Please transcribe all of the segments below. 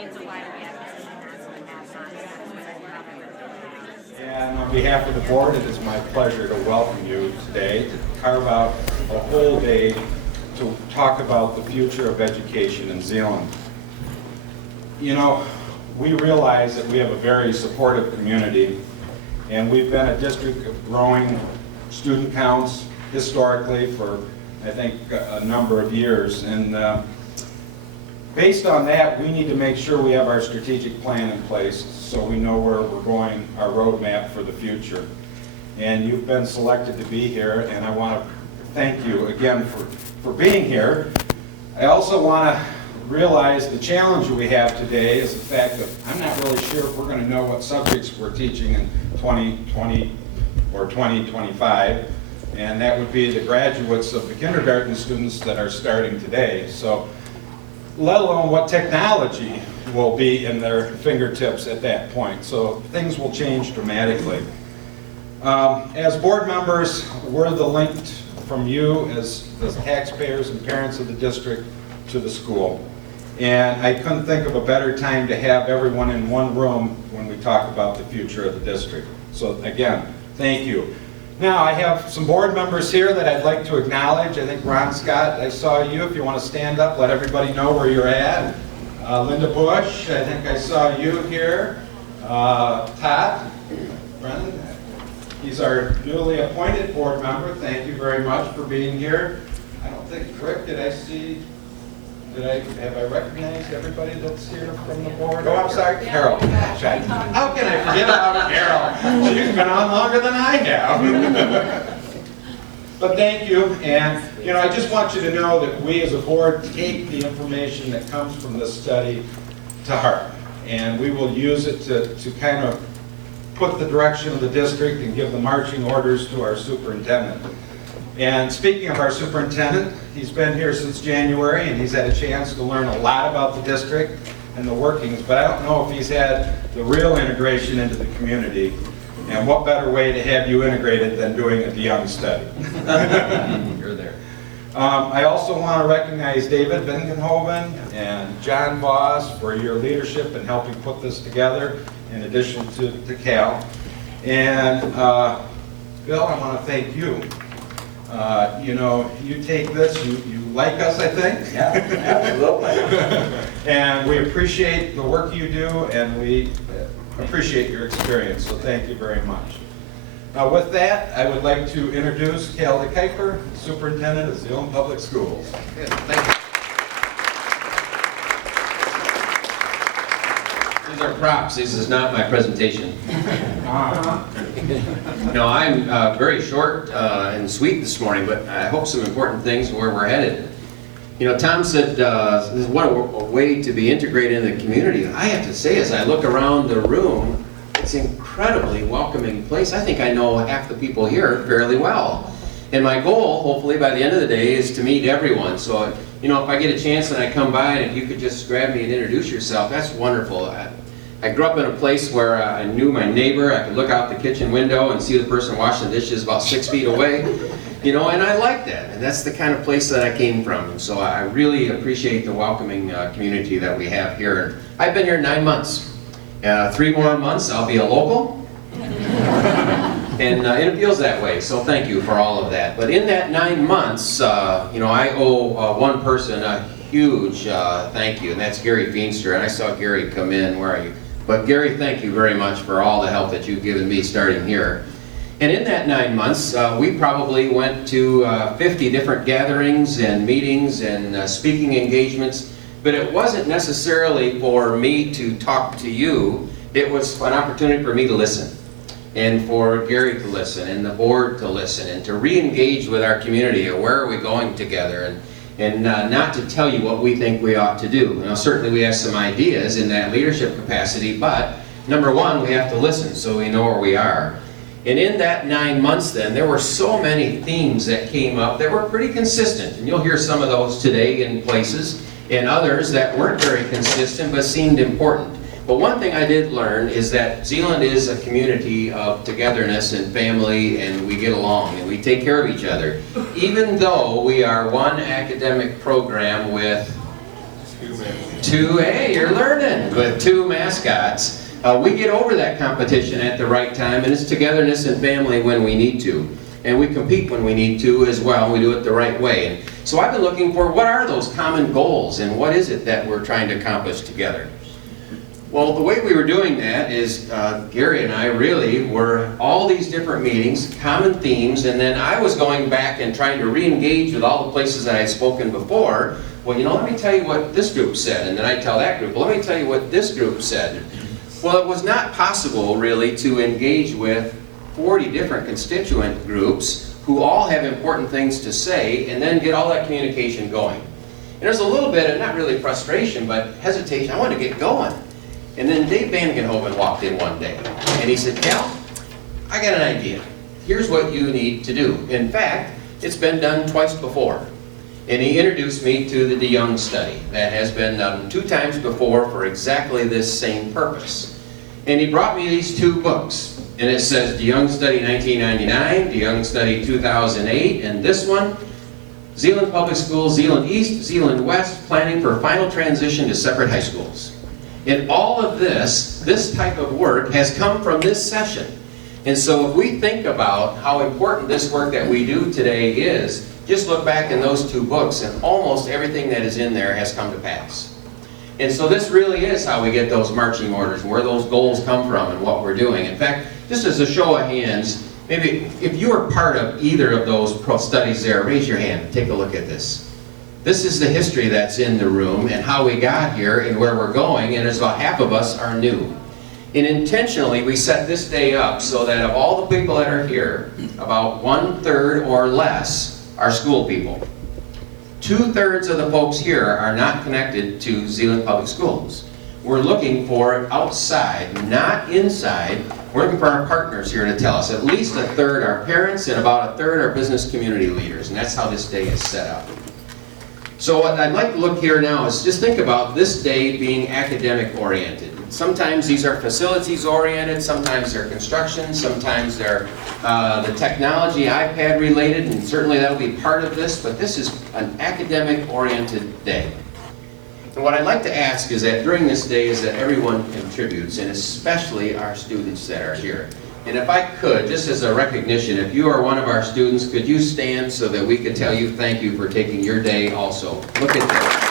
reasons why we have decisions in the past on And on behalf of the board, it is my pleasure to welcome you today, to carve out a whole day to talk about the future of education in Zeeland. You know, we realize that we have a very supportive community, and we've been a district of growing student counts historically for, I think, a number of years. And based on that, we need to make sure we have our strategic plan in place so we know where we're going, our roadmap for the future. And you've been selected to be here, and I want to thank you again for being here. I also want to realize the challenge we have today is the fact that I'm not really sure if we're going to know what subjects we're teaching in 2020 or 2025, and that would be the graduates of the kindergarten students that are starting today. So, let alone what technology will be in their fingertips at that point. So things will change dramatically. As board members, we're the link from you as the taxpayers and parents of the district to the school. And I couldn't think of a better time to have everyone in one room when we talk about the future of the district. So again, thank you. Now, I have some board members here that I'd like to acknowledge. I think Ron Scott, I saw you. If you want to stand up, let everybody know where you're at. Linda Bush, I think I saw you here. Todd Brennan, he's our newly appointed board member. Thank you very much for being here. I don't think, Rick, have I recognized everybody that's here from the board? Oh, I'm sorry, Carol. How can I forget about Carol? She's been on longer than I have. But thank you, and I just want you to know that we as a board take the information that comes from this study to heart, and we will use it to kind of put the direction of the district and give the marching orders to our superintendent. And speaking of our superintendent, he's been here since January, and he's had a chance to learn a lot about the district and the workings, but I don't know if he's had the real integration into the community. And what better way to have you integrated than doing a DeYoung study? You're there. I also want to recognize David Vingenhoven and John Voss for your leadership in helping put this together, in addition to Cal. And Bill, I want to thank you. You take this, you like us, I think. Yeah, absolutely. And we appreciate the work you do, and we appreciate your experience, so thank you very much. Now with that, I would like to introduce Cal DeKuyper, Superintendent of Zeeland Public Schools. Good, thank you. These are props, this is not my presentation. No, I'm very short and sweet this morning, but I hope some important things where we're headed. Tom said, what a way to be integrated in the community. I have to say, as I look around the room, it's an incredibly welcoming place. I think I know half the people here fairly well. And my goal, hopefully, by the end of the day, is to meet everyone. So, if I get a chance and I come by, and if you could just grab me and introduce yourself, that's wonderful. I grew up in a place where I knew my neighbor. I could look out the kitchen window and see the person washing the dishes about 6 feet away. And I like that. And that's the kind of place that I came from. And so I really appreciate the welcoming community that we have here. I've been here 9 months. 3 more months, I'll be a local. And it feels that way, so thank you for all of that. But in that 9 months, I owe one person a huge thank you, and that's Gary Feenster. And I saw Gary come in. Where are you? But Gary, thank you very much for all the help that you've given me starting here. And in that 9 months, we probably went to 50 different gatherings and meetings and speaking engagements, but it wasn't necessarily for me to talk to you. It was an opportunity for me to listen, and for Gary to listen, and the board to listen, and to re-engage with our community. Where are we going together? And not to tell you what we think we ought to do. Now, certainly we have some ideas in that leadership capacity, but number one, we have to listen so we know where we are. And in that 9 months then, there were so many themes that came up that were pretty consistent. And you'll hear some of those today in places, and others that weren't very consistent but seemed important. But one thing I did learn is that Zeeland is a community of togetherness and family, and we get along and we take care of each other. Even though we are one academic program with Hey, you're learning with 2 mascots. We get over that competition at the right time, and it's togetherness and family when we need to. And we compete when we need to as well. We do it the right way. And so I've been looking for what are those common goals and what is it that we're trying to accomplish together? Well, the way we were doing that is Gary and I really were all these different meetings, common themes, and then I was going back and trying to re-engage with all the places that I had spoken before. Well, you know, let me tell you what this group said, and then I tell that group, well, let me tell you what this group said. Well, it was not possible really to engage with 40 different constituent groups who all have important things to say and then get all that communication going. And there's a little bit of, not really frustration, but hesitation. I want to get going. And then Dave Van Genhoven walked in one day and he said, Cal, I got an idea. Here's what you need to do. In fact, it's been done twice before. And he introduced me to the DeYoung study that has been done 2 times before for exactly this same purpose. And he brought me these 2 books. And it says DeYoung Study 1999, DeYoung Study 2008, and this one, Zeeland Public Schools, Zeeland East, Zeeland West, Planning for Final Transition to Separate High Schools. And all of this type of work has come from this session. And so if we think about how important this work that we do today is, just look back in those 2 books and almost everything that is in there has come to pass. And so this really is how we get those marching orders, where those goals come from and what we're doing. In fact, just as a show of hands, maybe if you are part of either of those studies there, raise your hand, take a look at this. This is the history that's in the room and how we got here and where we're going, and it's about half of us are new. And intentionally, we set this day up so that of all the people that are here, about 1/3 or less are school people. 2/3 of the folks here are not connected to Zeeland Public Schools. We're looking for outside, not inside. We're looking for our partners here to tell us. At least 1/3 are parents and about 1/3 are business community leaders, and that's how this day is set up. So what I'd like to look here now is just think about this day being academic oriented. Sometimes these are facilities oriented, sometimes they're construction, sometimes they're the technology, iPad related, and certainly that'll be part of this, but this is an academic oriented day. And what I'd like to ask is that during this day is that everyone contributes, and especially our students that are here. And if I could, just as a recognition, if you are one of our students, could you stand so that we could tell you thank you for taking your day also. Look at that.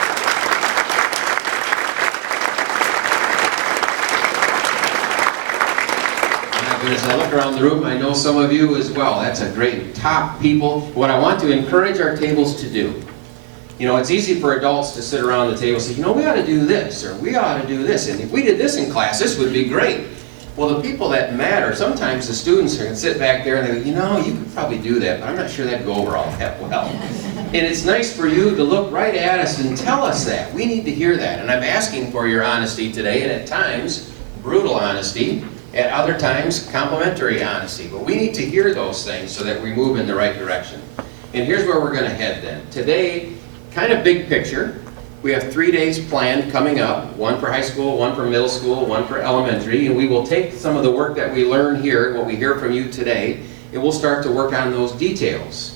As I look around the room, I know some of you as well. That's a great top people. What I want to encourage our tables to do, you know, it's easy for adults to sit around the table and say, you know, we ought to do this, or we ought to do this, and if we did this in class, this would be great. Well, the people that matter, sometimes the students are going to sit back there and they go, you know, you could probably do that, but I'm not sure that'd go over all that well. And it's nice for you to look right at us and tell us that. We need to hear that. And I'm asking for your honesty today, and at times, brutal honesty. At other times, complimentary honesty. But we need to hear those things so that we move in the right direction. And here's where we're going to head then. Today, kind of big picture. We have 3 days planned coming up. 1 for high school, 1 for middle school, 1 for elementary. And we will take some of the work that we learn here, what we hear from you today, and we'll start to work on those details.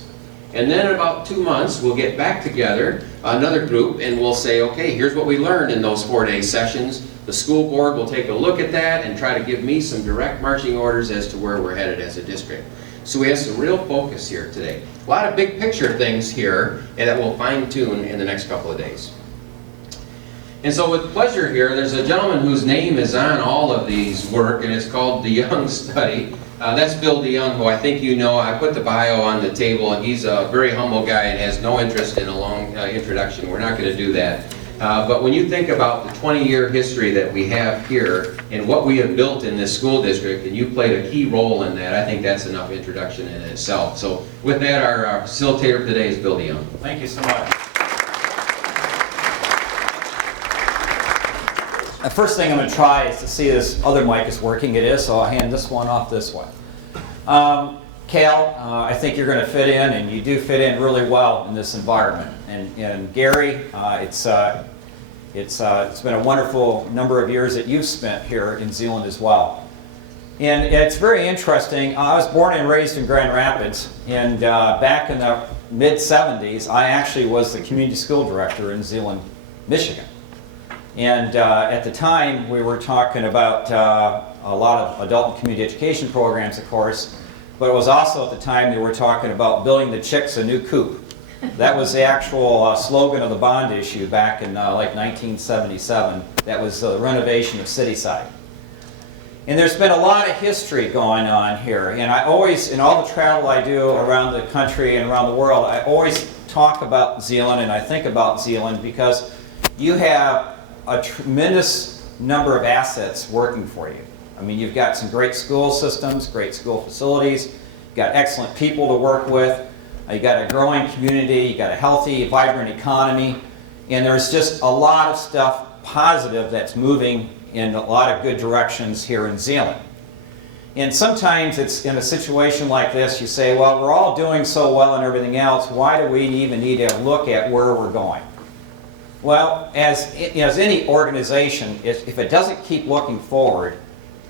And then in about 2 months, we'll get back together, another group, and we'll say, okay, here's what we learned in those 4-day sessions. The school board will take a look at that and try to give me some direct marching orders as to where we're headed as a district. So we have some real focus here today. A lot of big picture things here, and that we'll fine tune in the next couple of days. And so with pleasure here, there's a gentleman whose name is on all of these work, and it's called DeYoung Study. That's Bill DeYoung, who I think you know. I put the bio on the table, and he's a very humble guy and has no interest in a long introduction. We're not going to do that. But when you think about the 20-year history that we have here and what we have built in this school district, and you played a key role in that, I think that's enough introduction in itself. So with that, our facilitator for today is Bill DeYoung. Thank you so much. The first thing I'm going to try is to see this other mic is working. It is, so I'll hand this one off this way. Cal, I think you're going to fit in, and you do fit in really well in this environment. And Gary, it's been a wonderful number of years that you've spent here in Zeeland as well. And it's very interesting. I was born and raised in Grand Rapids, and back in the mid-'70s, I actually was the community school director in Zeeland, Michigan. And at the time, we were talking about a lot of adult and community education programs, of course, but it was also at the time they were talking about building the chicks a new coop. That was the actual slogan of the bond issue back in like 1977. That was the renovation of Cityside. And there's been a lot of history going on here. And I always, in all the travel I do around the country and around the world, I always talk about Zeeland and I think about Zeeland because you have a tremendous number of assets working for you. I mean, you've got some great school systems, great school facilities, you've got excellent people to work with, you've got a growing community, you've got a healthy, vibrant economy, and there's just a lot of stuff positive that's moving in a lot of good directions here in Zeeland. And sometimes it's in a situation like this, you say, well, we're all doing so well and everything else, why do we even need to look at where we're going? Well, as any organization, if it doesn't keep looking forward,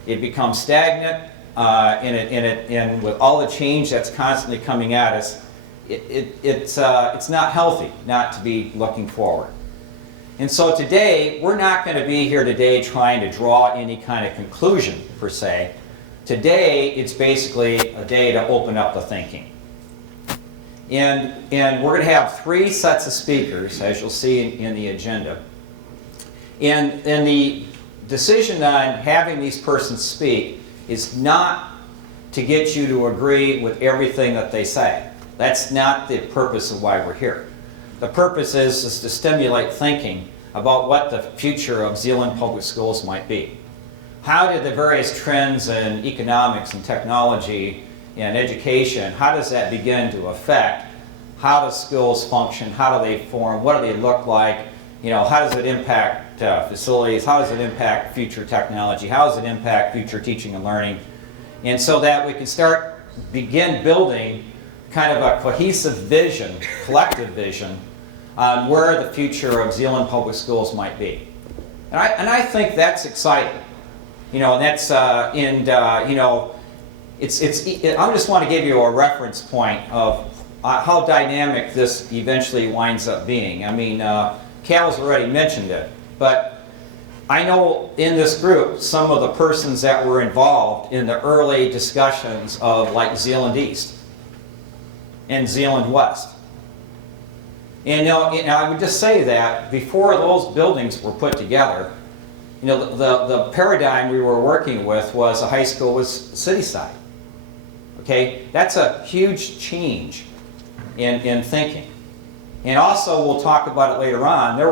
it becomes stagnant, and with all the change that's constantly coming at us, it's not healthy not to be looking forward. And so today, we're not going to be here today trying to draw any kind of conclusion, per se. Today, it's basically a day to open up the thinking. And we're going to have 3 sets of speakers, as you'll see in the agenda. And the decision on having these persons speak is not to get you to agree with everything that they say. That's not the purpose of why we're here. The purpose is to stimulate thinking about what the future of Zeeland Public Schools might be. How do the various trends in economics and technology and education, how does that begin to affect how do schools function, how do they form, what do they look like, how does it impact facilities, how does it impact future technology, how does it impact future teaching and learning, and so that we can begin building kind of a cohesive vision, collective vision, on where the future of Zeeland Public Schools might be. And I think that's exciting. That's, I just want to give you a reference point of how dynamic this eventually winds up being. I mean, Cal's already mentioned it, but I know in this group some of the persons that were involved in the early discussions of like Zeeland East and Zeeland West. And I would just say that before those buildings were put together, the paradigm we were working with was a high school was Cityside. Okay, that's a huge change in thinking. And also, we'll talk about it later on, there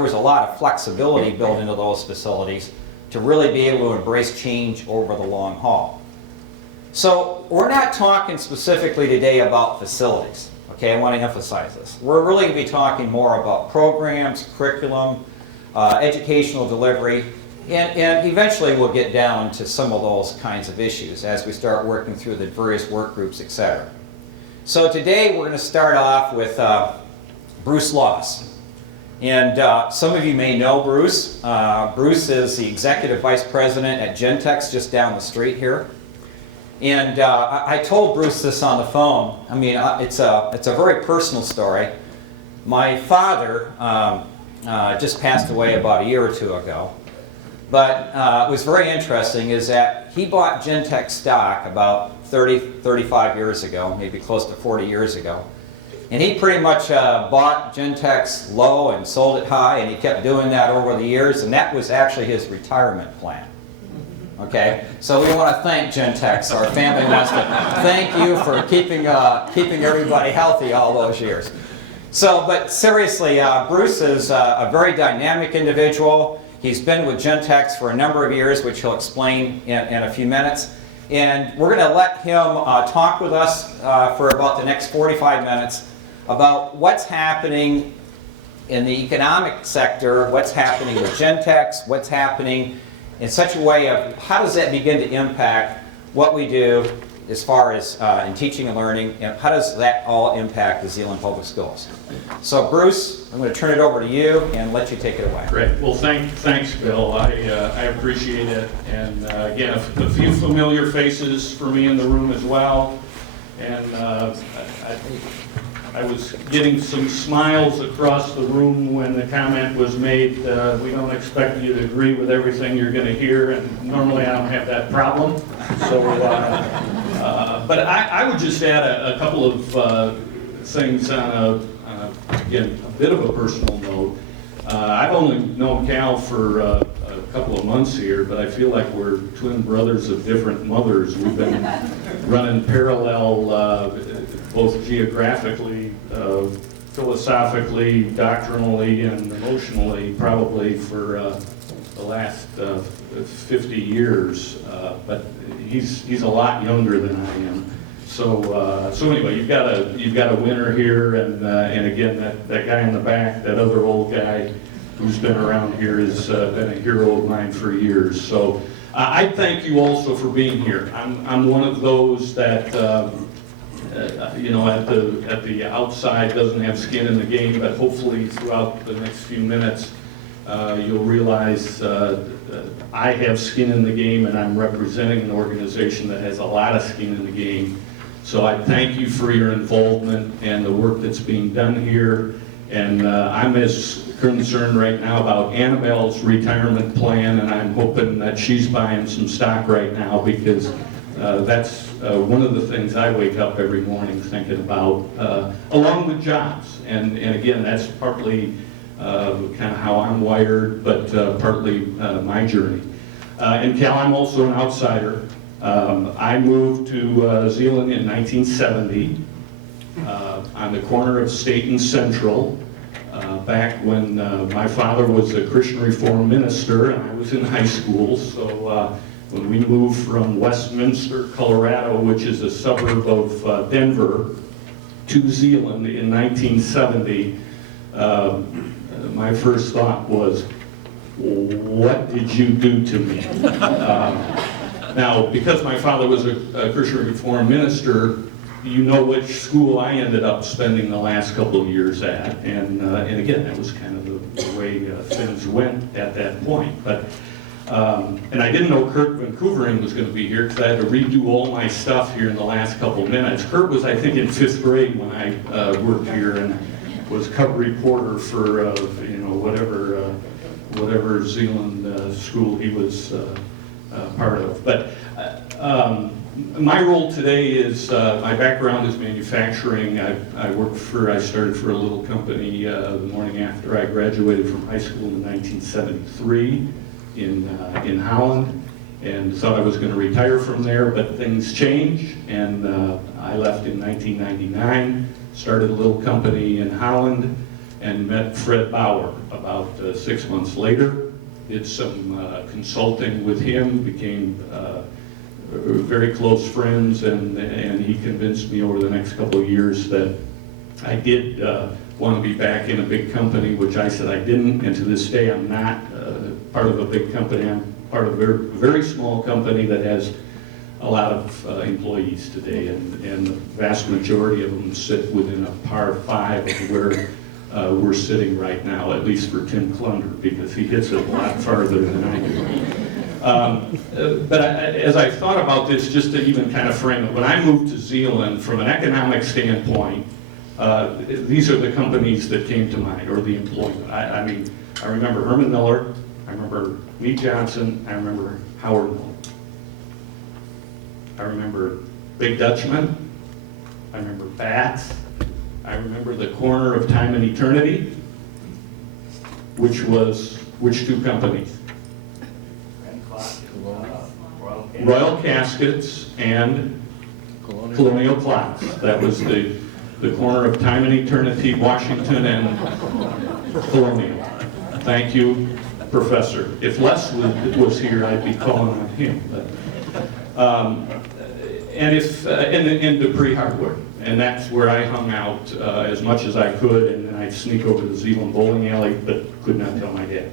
was a lot of flexibility built into those facilities to really be able to embrace change over the long haul. So we're not talking specifically today about facilities. Okay, I want to emphasize this. We're really going to be talking more about programs, curriculum, educational delivery, and eventually we'll get down to some of those kinds of issues as we start working through the various work groups, etc. So today we're going to start off with Bruce Loss. And some of you may know Bruce. Bruce is the Executive Vice President at Gentex just down the street here. And I told Bruce this on the phone. I mean, it's a very personal story. My father just passed away about a year or 2 ago. But what was very interesting is that he bought Gentex stock about 35 years ago, maybe close to 40 years ago. And he pretty much bought Gentex low and sold it high, and he kept doing that over the years, and that was actually his retirement plan. Okay, so we want to thank Gentex. Our family wants to thank you for keeping everybody healthy all those years. So, but seriously, Bruce is a very dynamic individual. He's been with Gentex for a number of years, which he'll explain in a few minutes. And we're going to let him talk with us for about the next 45 minutes about what's happening in the economic sector, what's happening with Gentex, what's happening in such a way of how does that begin to impact what we do as far as in teaching and learning, and how does that all impact the Zeeland Public Schools. So Bruce, I'm going to turn it over to you and let you take it away. Great. Well, thanks, Bill. I appreciate it. And again, a few familiar faces for me in the room as well. And I was getting some smiles across the room when the comment was made, we don't expect you to agree with everything you're going to hear, and normally I don't have that problem. So, but I would just add a couple of things on again, a bit of a personal note. I've only known Cal for a couple of months here, but I feel like we're twin brothers of different mothers. We've been running parallel, both geographically, philosophically, doctrinally, and emotionally, probably for the last 50 years. But he's a lot younger than I am. So anyway, you've got a winner here, and again, that guy in the back, that other old guy who's been around here, has been a hero of mine for years. So I thank you also for being here. I'm one of those that you know, at the outside doesn't have skin in the game, but hopefully throughout the next few minutes you'll realize I have skin in the game, and I'm representing an organization that has a lot of skin in the game. So I thank you for your involvement and the work that's being done here. And I'm as concerned right now about Annabelle's retirement plan, and I'm hoping that she's buying some stock right now, because that's one of the things I wake up every morning thinking about, along with jobs. And again, that's partly kind of how I'm wired, but partly my journey. And Cal, I'm also an outsider. I moved to Zeeland in 1970 on the corner of State and Central, back when my father was a Christian Reformed minister and I was in high school. So when we moved from Westminster, Colorado, which is a suburb of Denver, to Zeeland in 1970, my first thought was, what did you do to me? Now, because my father was a Christian Reformed minister, you know which school I ended up spending the last couple of years at, and again, that was kind of the way things went at that point. But and I didn't know Kurt Vancouvering was going to be here, because I had to redo all my stuff here in the last couple of minutes. Kurt was, I think, in 5th grade when I worked here, and was cub reporter for you know, whatever Zeeland school he was part of. But my role today is, my background is manufacturing. I started for a little company the morning after I graduated from high school in 1973 in Holland, and thought I was going to retire from there, but things changed, and I left in 1999, started a little company in Holland, and met Fred Bauer about 6 months later. Did some consulting with him, became very close friends, and he convinced me over the next couple of years that I did want to be back in a big company, which I said I didn't, and to this day I'm not part of a big company. I'm part of a very small company that has a lot of employees today, and the vast majority of them sit within a par 5 of where we're sitting right now, at least for Tim Clunder, because he hits it a lot farther than I do. But as I thought about this, just to even kind of frame it, when I moved to Zeeland, from an economic standpoint, these are the companies that came to mind, or the employment. I mean, I remember Herman Miller, I remember Lee Johnson, I remember Howard Miller. I remember Big Dutchman, I remember Bats, I remember the corner of Time and Eternity, which two companies? Royal Caskets and Colonial Clocks. That was the corner of Time and Eternity, Washington and Colonial. Thank you, Professor. If Les was here, I'd be calling on him. But, and Dupree Hardware. And that's where I hung out as much as I could, and then I'd sneak over to the Zeeland bowling alley, but could not tell my dad.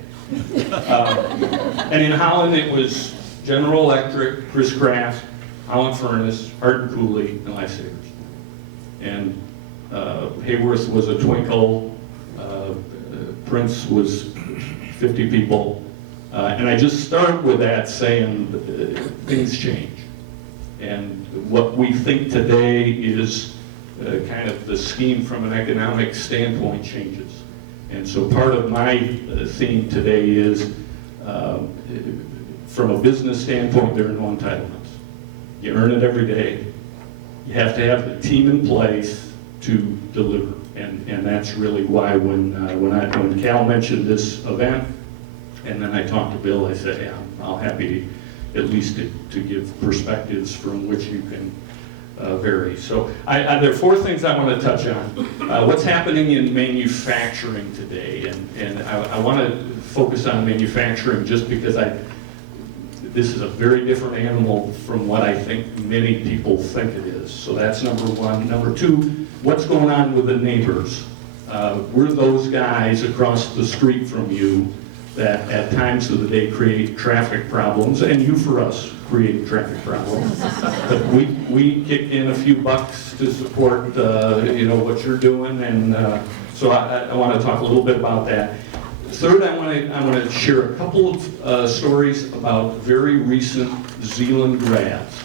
And in Holland, it was General Electric, Chris Kraft, Holland Furnace, Hart and Cooley, and Lifesavers. And Hayworth was a twinkle, Prince was 50 people. And I just start with that saying things change. And what we think today is kind of the scheme from an economic standpoint changes. And so part of my theme today is, from a business standpoint, there are no entitlements. You earn it every day. You have to have the team in place to deliver. And that's really why when Cal mentioned this event, and then I talked to Bill, I said, yeah, I'm happy at least to give perspectives from which you can vary. So there are four things I want to touch on. What's happening in manufacturing today, and I want to focus on manufacturing just because this is a very different animal from what I think many people think it is. So that's number one. Number two, what's going on with the neighbors? We're those guys across the street from you that at times of the day create traffic problems, and you for us create traffic problems. But we kick in a few bucks to support what you're doing, and so I want to talk a little bit about that. Third, I want to share a couple of stories about very recent Zeeland grads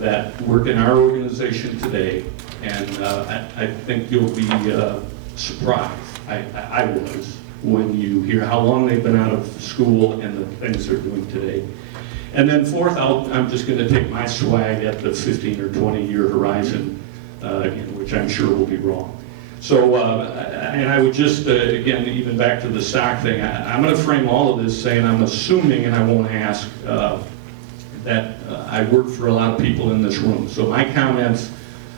that work in our organization today, and I think you'll be surprised. I was, when you hear how long they've been out of school and the things they're doing today. And then fourth, I'm just going to take my swag at the 15 or 20-year horizon, which I'm sure will be wrong. So, and I would just, again, even back to the stock thing, I'm going to frame all of this saying I'm assuming, and I won't ask, that I work for a lot of people in this room. So my comments,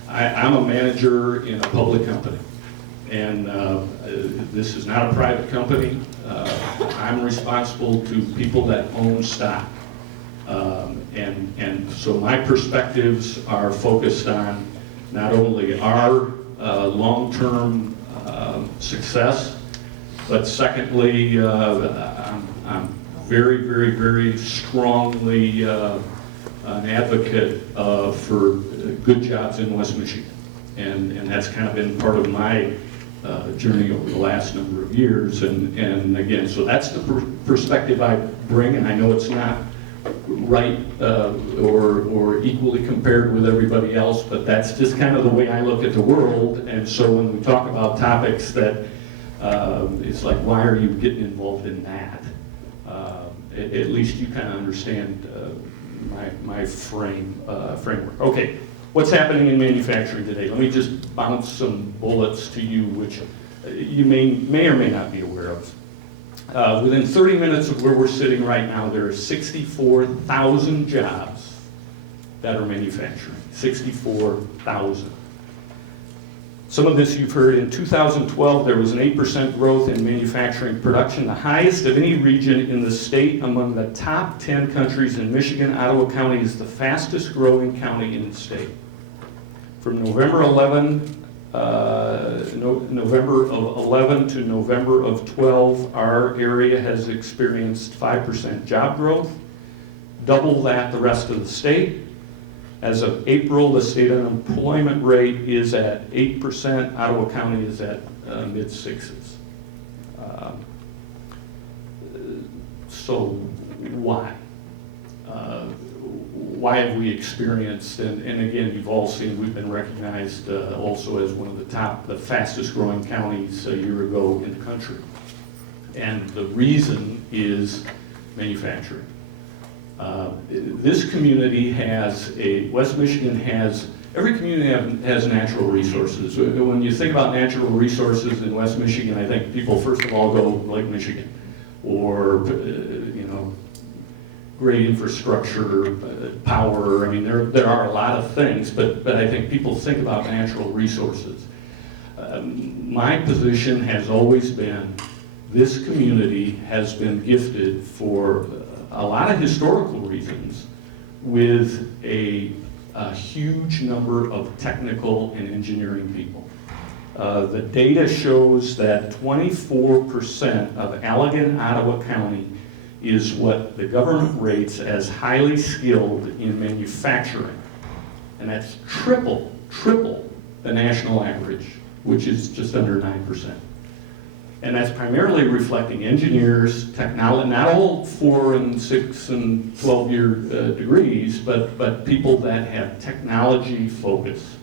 I'm a manager in a public company. And this is not a private company. I'm responsible to people that own stock. And so my perspectives are focused on not only our long-term success, but secondly, I'm very, very, very strongly an advocate for good jobs in West Michigan. And that's kind of been part of my journey over the last number of years. And again, so that's the perspective I bring, and I know it's not right or equally compared with everybody else, but that's just kind of the way I look at the world. And so when we talk about topics that it's like, why are you getting involved in that? At least you kind of understand my framework. Okay, what's happening in manufacturing today? Let me just bounce some bullets to you, which you may or may not be aware of. Within 30 minutes of where we're sitting right now, there are 64,000 jobs that are manufacturing. 64,000. Some of this you've heard. In 2012, there was an 8% growth in manufacturing production, the highest of any region in the state. Among the top 10 countries in Michigan, Ottawa County is the fastest growing county in the state. From November of 11 to November of 12, our area has experienced 5% job growth, double that the rest of the state. As of April, the state unemployment rate is at 8%. Ottawa County is at mid-sixes. So why? Why have we experienced, and again, you've all seen, we've been recognized also as one of the fastest growing counties a year ago in the country. And the reason is manufacturing. This community West Michigan has, every community has natural resources. When you think about natural resources in West Michigan, I think people first of all go Lake Michigan, or great infrastructure, power. I mean, there are a lot of things, but I think people think about natural resources. My position has always been, this community has been gifted for a lot of historical reasons with a huge number of technical and engineering people. The data shows that 24% of Allegan, Ottawa County is what the government rates as highly skilled in manufacturing. And that's triple the national average, which is just under 9%. And that's primarily reflecting engineers, technology, not all 4 and 6 and 12-year degrees, but people that have technology focus.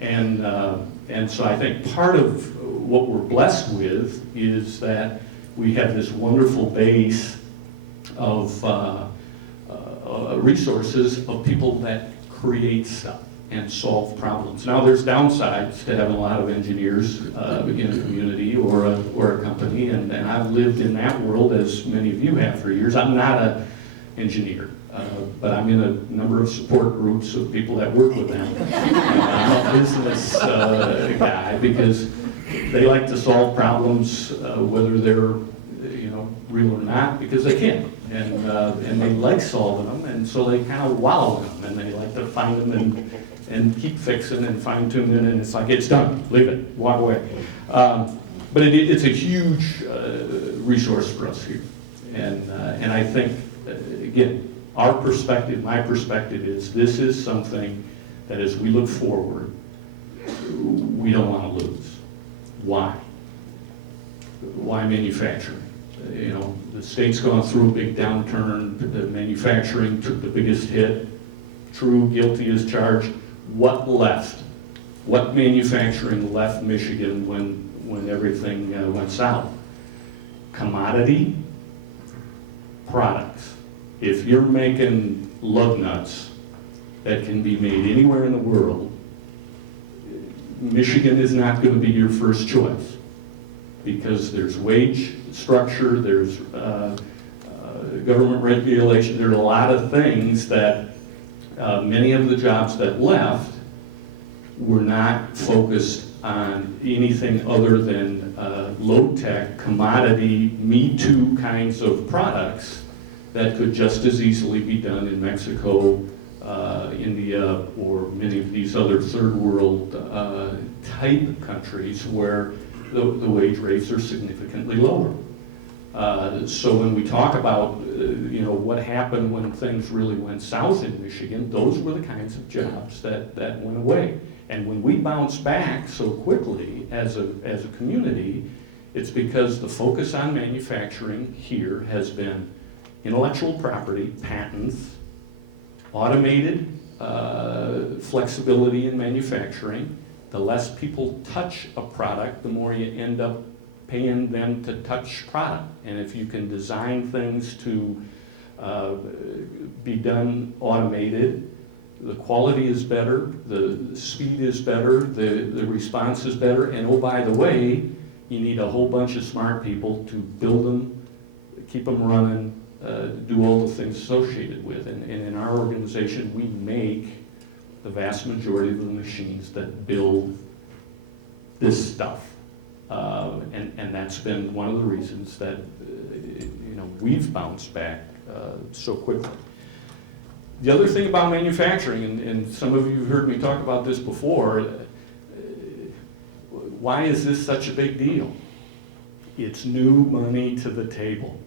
And so I think part of what we're blessed with is that we have this wonderful base of resources of people that create stuff and solve problems. Now, there's downsides to having a lot of engineers in a community or a company, and I've lived in that world, as many of you have for years. I'm not an engineer, but I'm in a number of support groups of people that work with them. I'm a business guy because they like to solve problems, whether they're real or not, because they can. And they like solving them, and so they kind of wallow in them, and they like to find them and keep fixing and fine tuning, and it's like, it's done, leave it, walk away. But it's a huge resource for us here. And I think, again, our perspective, my perspective is this is something that as we look forward, we don't want to lose. Why? Why manufacturing? The state's gone through a big downturn. The manufacturing took the biggest hit. True, guilty as charged. What left? What manufacturing left Michigan when everything went south? Commodity products. If you're making lug nuts that can be made anywhere in the world, Michigan is not going to be your first choice, because there's wage structure, there's government regulation, there are a lot of things that many of the jobs that left were not focused on anything other than low-tech, commodity, me-too kinds of products that could just as easily be done in Mexico, India, or many of these other third-world type countries where the wage rates are significantly lower. So when we talk about what happened when things really went south in Michigan, those were the kinds of jobs that went away. And when we bounce back so quickly as a community, it's because the focus on manufacturing here has been intellectual property, patents, automated flexibility in manufacturing. The less people touch a product, the more you end up paying them to touch product. And if you can design things to be done automated, the quality is better, the speed is better, the response is better, and oh, by the way, you need a whole bunch of smart people to build them, keep them running, do all the things associated with. And in our organization, we make the vast majority of the machines that build this stuff. And that's been one of the reasons that we've bounced back so quickly. The other thing about manufacturing, and some of you have heard me talk about this before, why is this such a big deal? It's new money to the table.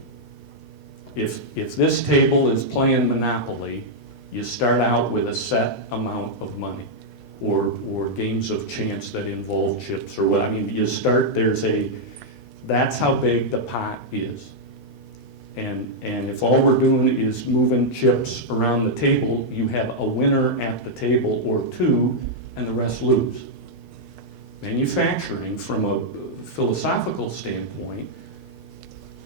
If this table is playing Monopoly, you start out with a set amount of money, or games of chance that involve chips, or what. I mean, you start, that's how big the pot is. And if all we're doing is moving chips around the table, you have a winner at the table or two, and the rest lose. Manufacturing, from a philosophical standpoint,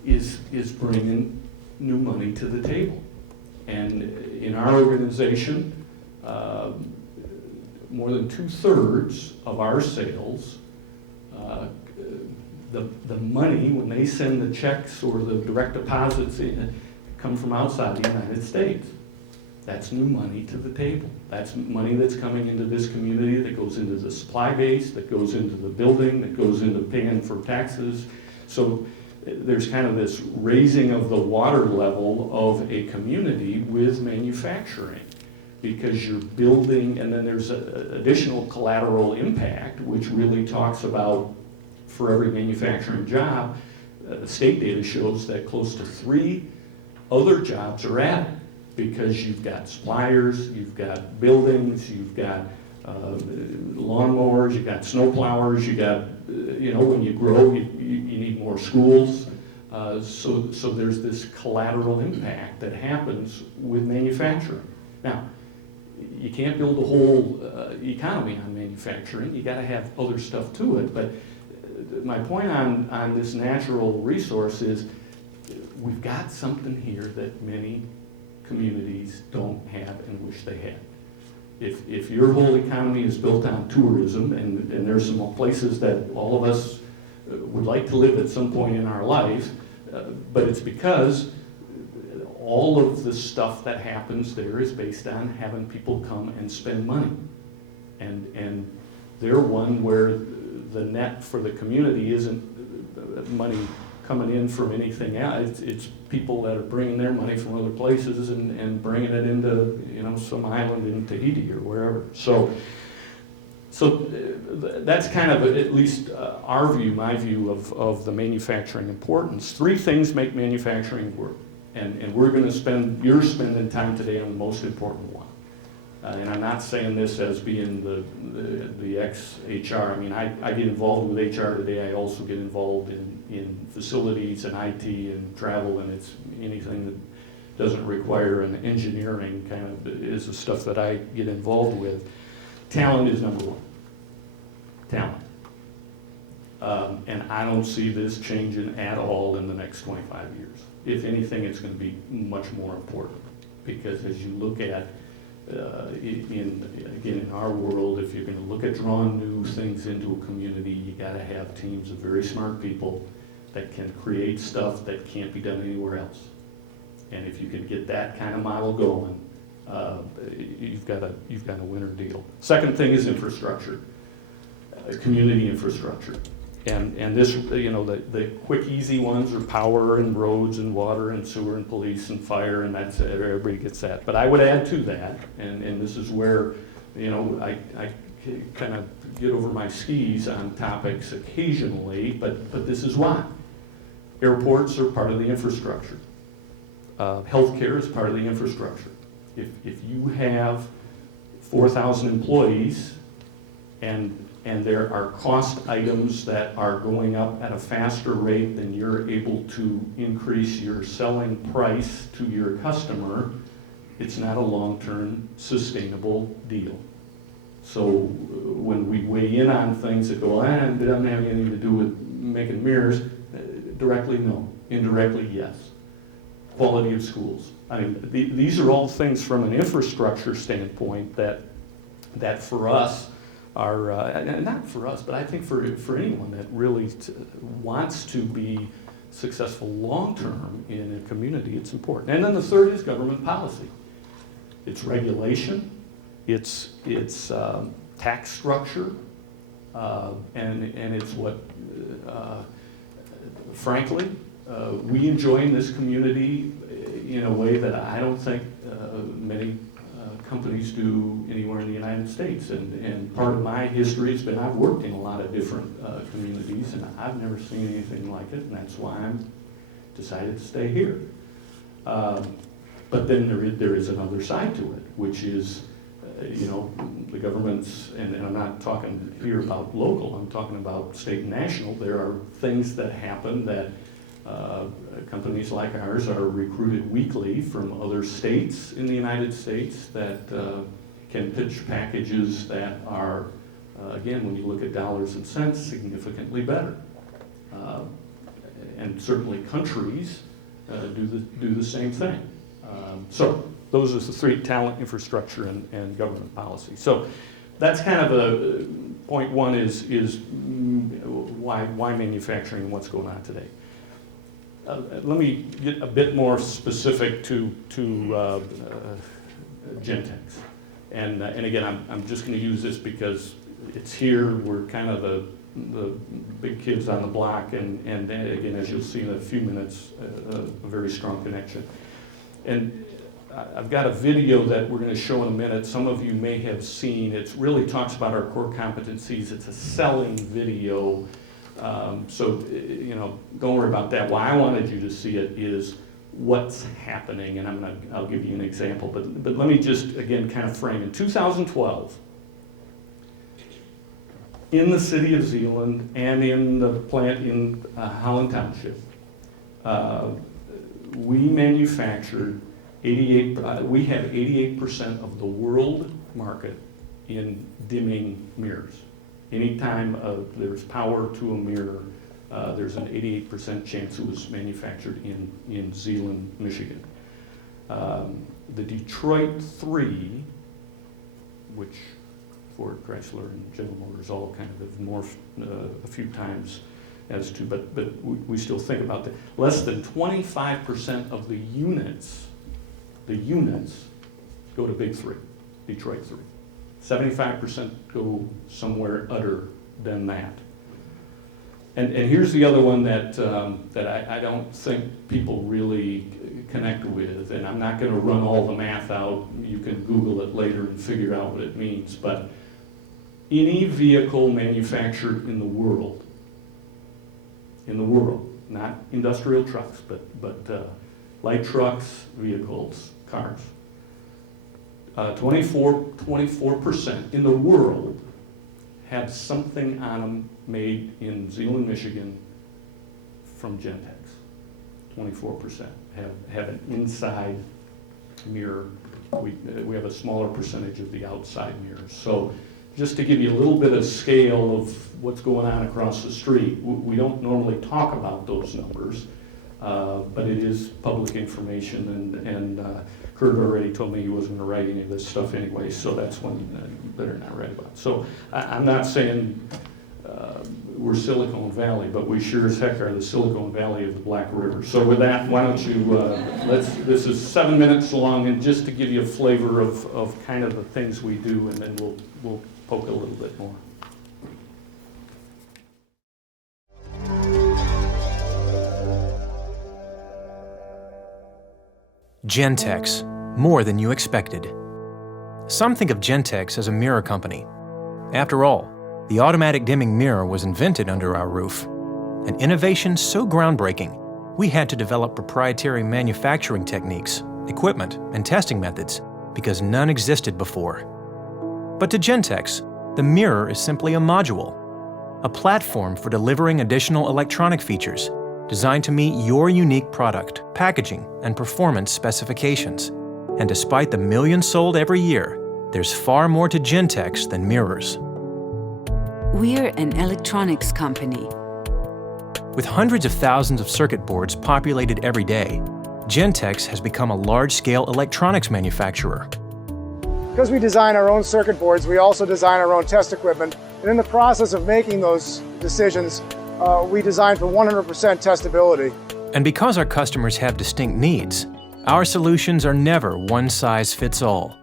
is bringing new money to the table. And in our organization, more than 2/3 of our sales, the money, when they send the checks or the direct deposits in, come from outside the United States. That's new money to the table. That's money that's coming into this community, that goes into the supply base, that goes into the building, that goes into paying for taxes. So there's kind of this raising of the water level of a community with manufacturing, because you're building, and then there's additional collateral impact, which really talks about, for every manufacturing job, state data shows that close to 3 other jobs are added, because you've got suppliers, you've got buildings, you've got lawnmowers, you've got snowplowers, you got, when you grow, you need more schools. So there's this collateral impact that happens with manufacturing. Now, you can't build a whole economy on manufacturing. You got to have other stuff to it. But my point on this natural resource is we've got something here that many communities don't have and wish they had. If your whole economy is built on tourism, and there's some places that all of us would like to live at some point in our life, but it's because all of the stuff that happens there is based on having people come and spend money. And they're one where the net for the community isn't money coming in from anything else. It's people that are bringing their money from other places and bringing it into, some island in Tahiti or wherever. So that's kind of at least our view, my view of the manufacturing importance. 3 things make manufacturing work. And we're going to you're spending time today on the most important one. And I'm not saying this as being the ex-HR. I mean, I get involved with HR today. I also get involved in facilities and IT and travel, and it's anything that doesn't require an engineering kind of is the stuff that I get involved with. Talent is number 1. Talent. And I don't see this changing at all in the next 25 years. If anything, it's going to be much more important, because as you look at in our world, if you're going to look at drawing new things into a community, you got to have teams of very smart people that can create stuff that can't be done anywhere else. And if you can get that kind of model going, you've got a winner deal. Second thing is infrastructure, community infrastructure. And this, the quick, easy ones are power and roads and water and sewer and police and fire, and that's it. Everybody gets that. But I would add to that, and this is where, I kind of get over my skis on topics occasionally, but this is why. Airports are part of the infrastructure. Healthcare is part of the infrastructure. If you have 4,000 employees and there are cost items that are going up at a faster rate than you're able to increase your selling price to your customer, it's not a long-term sustainable deal. So when we weigh in on things that go, it doesn't have anything to do with making mirrors, directly no, indirectly yes. Quality of schools. I mean, these are all things from an infrastructure standpoint that for us are, not for us, but I think for anyone that really wants to be successful long-term in a community, it's important. And then the third is government policy. It's regulation, it's tax structure, and it's what, frankly, we enjoy in this community in a way that I don't think many companies do anywhere in the United States. And part of my history has been I've worked in a lot of different communities, and I've never seen anything like it, and that's why I'm decided to stay here. But then there is another side to it, which is, the government's, and I'm not talking here about local, I'm talking about state and national. There are things that happen that companies like ours are recruited weekly from other states in the United States that can pitch packages that are, again, when you look at dollars and cents, significantly better. And certainly countries do the same thing. So those are the 3: talent, infrastructure, and government policy. So that's kind of a point 1 is why manufacturing and what's going on today. Let me get a bit more specific to Gentex. And again, I'm just going to use this because it's here. We're kind of the big kids on the block, and again, as you'll see in a few minutes, a very strong connection. And I've got a video that we're going to show in a minute. Some of you may have seen. It really talks about our core competencies. It's a selling video. So, don't worry about that. Why I wanted you to see it is what's happening, and I'll give you an example. But let me just, again, kind of frame. In 2012, in the city of Zeeland and in the plant in Holland Township, we manufactured We have 88% of the world market in dimming mirrors. Anytime there's power to a mirror, there's an 88% chance it was manufactured in Zeeland, Michigan. The Detroit 3, which Ford, Chrysler, and General Motors all kind of have morphed a few times as to, but we still think about that. Less than 25% of the units go to Big 3, Detroit 3. 75% go somewhere other than that. And here's the other one that I don't think people really connect with, and I'm not going to run all the math out. You can Google it later and figure out what it means. But any vehicle manufactured in the world, not industrial trucks, but light trucks, vehicles, cars, 24% in the world have something on them made in Zeeland, Michigan from Gentex. 24% have an inside mirror. We have a smaller percentage of the outside mirrors. So just to give you a little bit of scale of what's going on across the street, we don't normally talk about those numbers, but it is public information, and Kurt already told me he wasn't going to write any of this stuff anyway, so that's one you better not write about. So I'm not saying we're Silicon Valley, but we sure as heck are the Silicon Valley of the Black River. So with that, why don't you, this is 7 minutes long, and just to give you a flavor of kind of the things we do, and then we'll poke a little bit more. Gentex, more than you expected. Some think of Gentex as a mirror company. After all, the automatic dimming mirror was invented under our roof. An innovation so groundbreaking, we had to develop proprietary manufacturing techniques, equipment, and testing methods because none existed before. But to Gentex, the mirror is simply a module, a platform for delivering additional electronic features designed to meet your unique product, packaging, and performance specifications. And despite the millions sold every year, there's far more to Gentex than mirrors. We're an electronics company. With hundreds of thousands of circuit boards populated every day, Gentex has become a large-scale electronics manufacturer. Because we design our own circuit boards, we also design our own test equipment. And in the process of making those decisions, we design for 100% testability. And because our customers have distinct needs, our solutions are never one size fits all.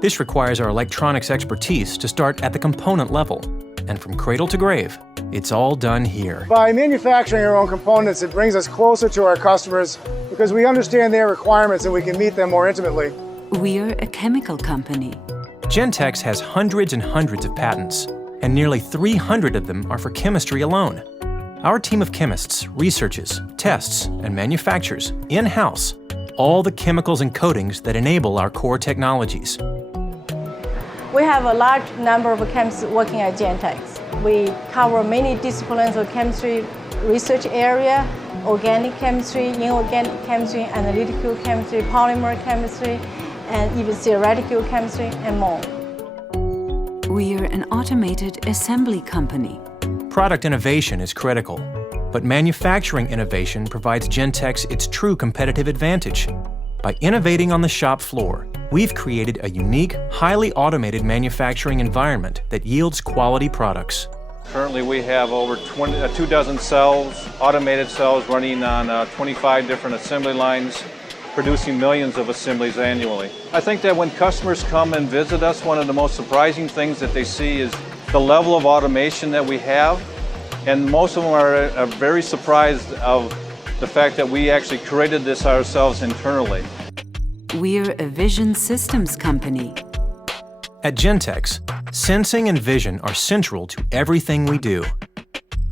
This requires our electronics expertise to start at the component level. And from cradle to grave, it's all done here. By manufacturing our own components, it brings us closer to our customers because we understand their requirements and we can meet them more intimately. We're a chemical company. Gentex has hundreds and hundreds of patents, and nearly 300 of them are for chemistry alone. Our team of chemists researches, tests, and manufactures in-house all the chemicals and coatings that enable our core technologies. We have a large number of chemists working at Gentex. We cover many disciplines of chemistry research area, organic chemistry, inorganic chemistry, analytical chemistry, polymer chemistry, and even theoretical chemistry, and more. We're an automated assembly company. Product innovation is critical, but manufacturing innovation provides Gentex its true competitive advantage. By innovating on the shop floor, we've created a unique, highly automated manufacturing environment that yields quality products. Currently we have over 24 cells, automated cells running on 25 different assembly lines, producing millions of assemblies annually. I think that when customers come and visit us, one of the most surprising things that they see is the level of automation that we have, and most of them are very surprised of the fact that we actually created this ourselves internally. We're a vision systems company. At Gentex, sensing and vision are central to everything we do.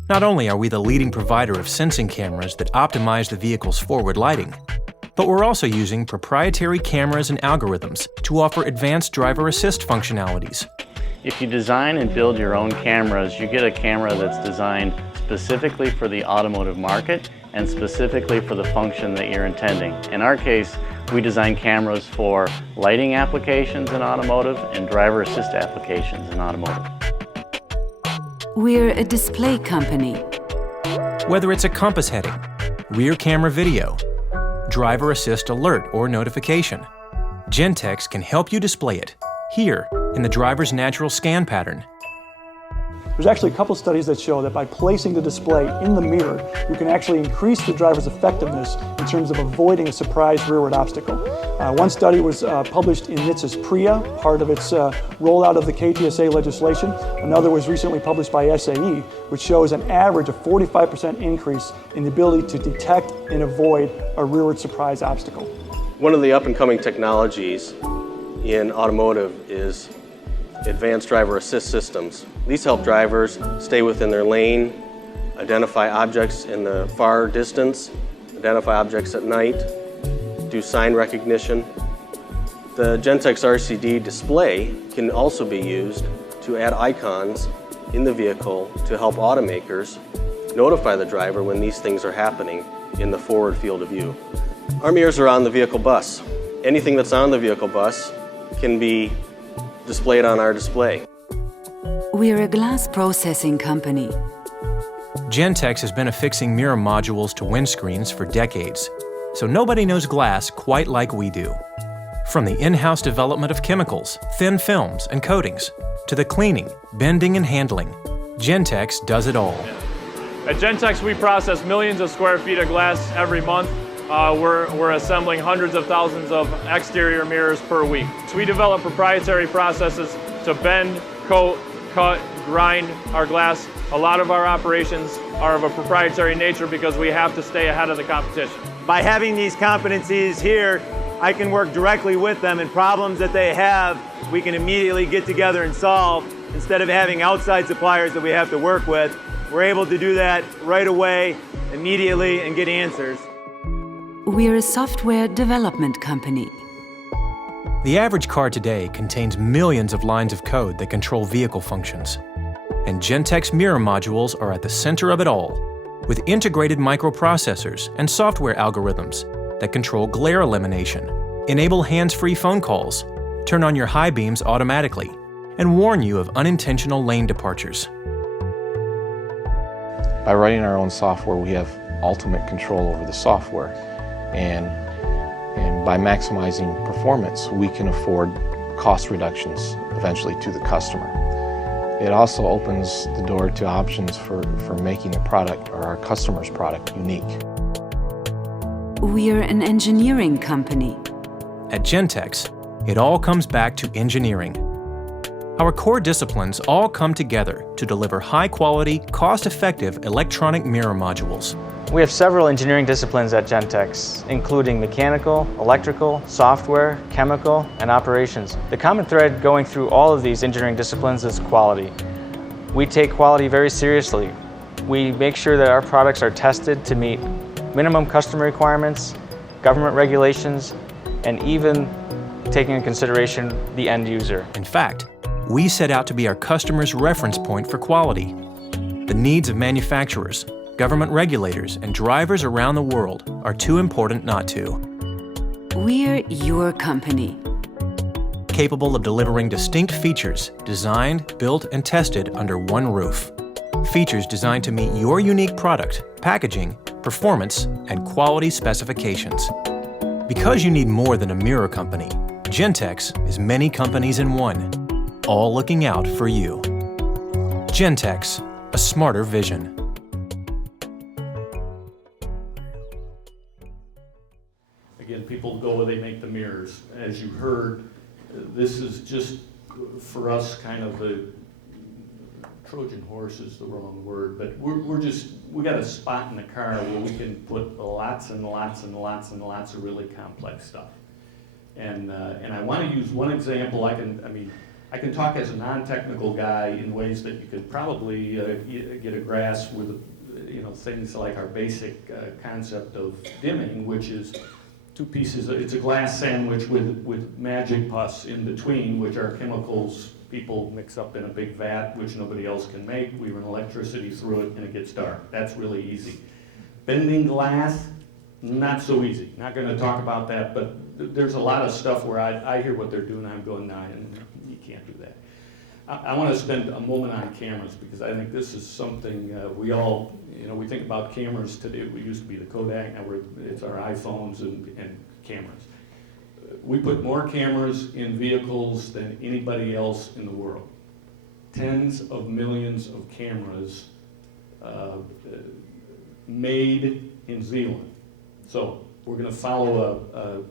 Not only are we the leading provider of sensing cameras that optimize the vehicle's forward lighting, but we're also using proprietary cameras and algorithms to offer advanced driver assist functionalities. If you design and build your own cameras, you get a camera that's designed specifically for the automotive market and specifically for the function that you're intending. In our case, we design cameras for lighting applications in automotive and driver assist applications in automotive. We're a display company. Whether it's a compass heading, rear camera video, driver assist alert or notification, Gentex can help you display it here in the driver's natural scan pattern. There's actually a couple studies that show that by placing the display in the mirror, you can actually increase the driver's effectiveness in terms of avoiding a surprise rearward obstacle. One study was published in NHTSA's PRIA, part of its rollout of the KTSA legislation. Another was recently published by SAE, which shows an average of 45% increase in the ability to detect and avoid a rearward surprise obstacle. One of the up-and-coming technologies in automotive is advanced driver assist systems. These help drivers stay within their lane, identify objects in the far distance, identify objects at night, do sign recognition. The Gentex RCD display can also be used to add icons in the vehicle to help automakers notify the driver when these things are happening in the forward field of view. Our mirrors are on the vehicle bus. Anything that's on the vehicle bus can be displayed on our display. We're a glass processing company. Gentex has been affixing mirror modules to windscreens for decades, so nobody knows glass quite like we do. From the in-house development of chemicals, thin films, and coatings, to the cleaning, bending, and handling, Gentex does it all. At Gentex, we process millions of square feet of glass every month. We're assembling hundreds of thousands of exterior mirrors per week. So we develop proprietary processes to bend, coat, cut, grind our glass. A lot of our operations are of a proprietary nature because we have to stay ahead of the competition. By having these competencies here, I can work directly with them, and problems that they have, we can immediately get together and solve. Instead of having outside suppliers that we have to work with, we're able to do that right away, immediately, and get answers. We're a software development company. The average car today contains millions of lines of code that control vehicle functions. And Gentex mirror modules are at the center of it all, with integrated microprocessors and software algorithms that control glare elimination, enable hands-free phone calls, turn on your high beams automatically, and warn you of unintentional lane departures. By writing our own software, we have ultimate control over the software. And by maximizing performance, we can afford cost reductions eventually to the customer. It also opens the door to options for making the product or our customer's product unique. We're an engineering company. At Gentex, it all comes back to engineering. Our core disciplines all come together to deliver high-quality, cost-effective electronic mirror modules. We have several engineering disciplines at Gentex, including mechanical, electrical, software, chemical, and operations. The common thread going through all of these engineering disciplines is quality. We take quality very seriously. We make sure that our products are tested to meet minimum customer requirements, government regulations, and even taking into consideration the end user. In fact, we set out to be our customers' reference point for quality. The needs of manufacturers, government regulators, and drivers around the world are too important not to. We're your company. Capable of delivering distinct features designed, built, and tested under one roof. Features designed to meet your unique product, packaging, performance, and quality specifications. Because you need more than a mirror company, Gentex is many companies in one, all looking out for you. Gentex, a smarter vision. Again, people go where they make the mirrors. As you heard, this is just for us kind of a Trojan horse is the wrong word, but we got a spot in the car where we can put lots and lots and lots and lots of really complex stuff. And I want to use one example. I can talk as a non-technical guy in ways that you could probably get a grasp with, things like our basic concept of dimming, which is two pieces. It's a glass sandwich with magic pus in between, which are chemicals people mix up in a big vat, which nobody else can make. We run electricity through it and it gets dark. That's really easy. Bending glass, not so easy. Not going to talk about that, but there's a lot of stuff where I hear what they're doing, I'm going, nah, you can't do that. I want to spend a moment on cameras because I think this is something we all, we think about cameras today. We used to be the Kodak, now it's our iPhones and cameras. We put more cameras in vehicles than anybody else in the world. Tens of millions of cameras made in Zeeland. So we're going to follow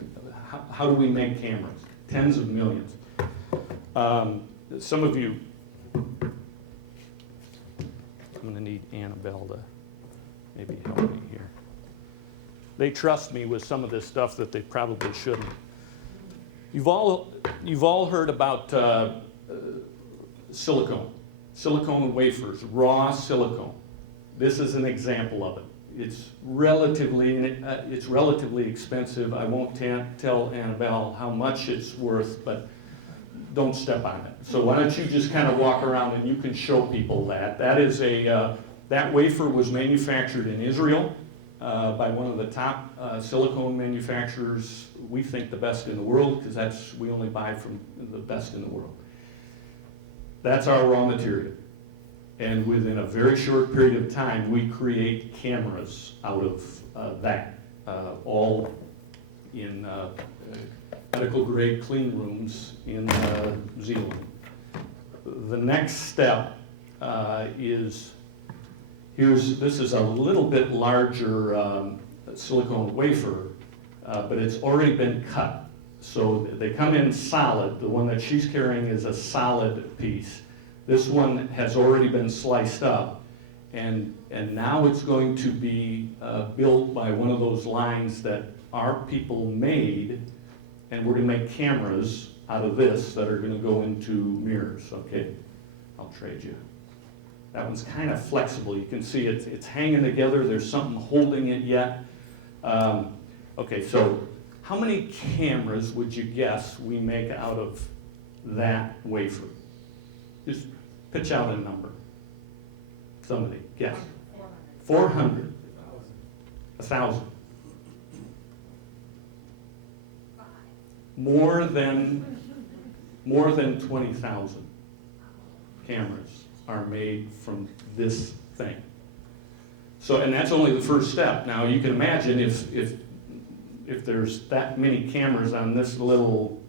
how do we make cameras? Tens of millions. Some of you, I'm going to need Annabelle to maybe help me here. They trust me with some of this stuff that they probably shouldn't. You've all heard about silicone wafers, raw silicone. This is an example of it. It's relatively expensive. I won't tell Annabelle how much it's worth, but don't step on it. So why don't you just kind of walk around and you can show people that. That wafer was manufactured in Israel by one of the top silicone manufacturers. We think the best in the world because we only buy from the best in the world. That's our raw material. And within a very short period of time, we create cameras out of that, all in medical grade clean rooms in Zeeland. The next step is, this is a little bit larger silicone wafer, but it's already been cut. So they come in solid. The one that she's carrying is a solid piece. This one has already been sliced up, and now it's going to be built by one of those lines that our people made, and we're going to make cameras out of this that are going to go into mirrors. Okay, I'll trade you. That one's kind of flexible. You can see it's hanging together. There's something holding it yet. Okay, so how many cameras would you guess we make out of that wafer? Just pitch out a number. Somebody, guess. 400. 1,000. More than 20,000 cameras are made from this thing. So, and that's only the first step. Now you can imagine if there's that many cameras on this little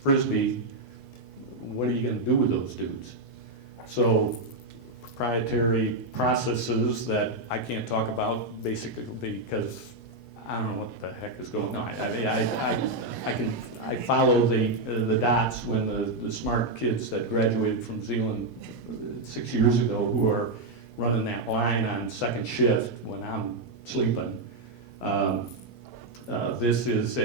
Frisbee, what are you going to do with those dudes? So proprietary processes that I can't talk about basically because I don't know what the heck is going on. I follow the dots when the smart kids that graduated from Zeeland 6 years ago who are running that line on second shift when I'm sleeping. This is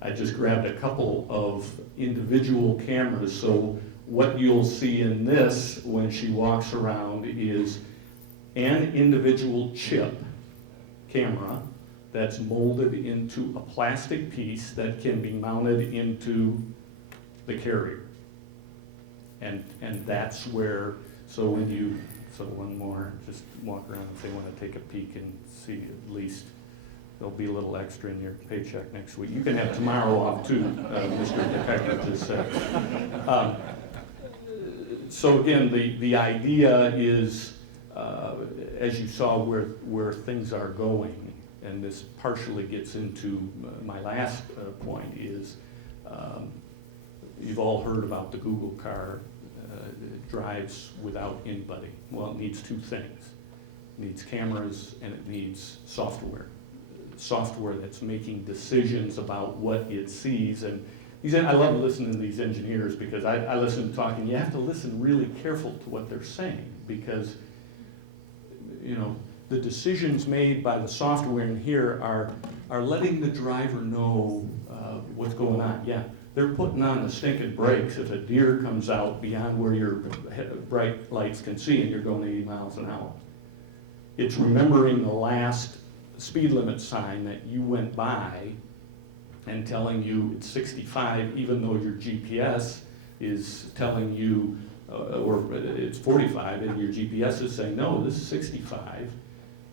I just grabbed a couple of individual cameras. So what you'll see in this when she walks around is an individual chip camera that's molded into a plastic piece that can be mounted into the carrier. And that's where, so one more, just walk around if they want to take a peek and see at least. There'll be a little extra in your paycheck next week. You can have tomorrow off too, Mr. Detective just said. So again, the idea is, as you saw where things are going, and this partially gets into my last point is, you've all heard about the Google car. It drives without anybody. Well, it needs two things. It needs cameras and it needs software. Software that's making decisions about what it sees. And I love listening to these engineers because I listen to talking. You have to listen really careful to what they're saying because, the decisions made by the software in here are letting the driver know what's going on. Yeah, they're putting on the stinking brakes if a deer comes out beyond where your bright lights can see and you're going 80 miles an hour. It's remembering the last speed limit sign that you went by and telling you it's 65 even though your GPS is telling you, or it's 45, and your GPS is saying, no, this is 65,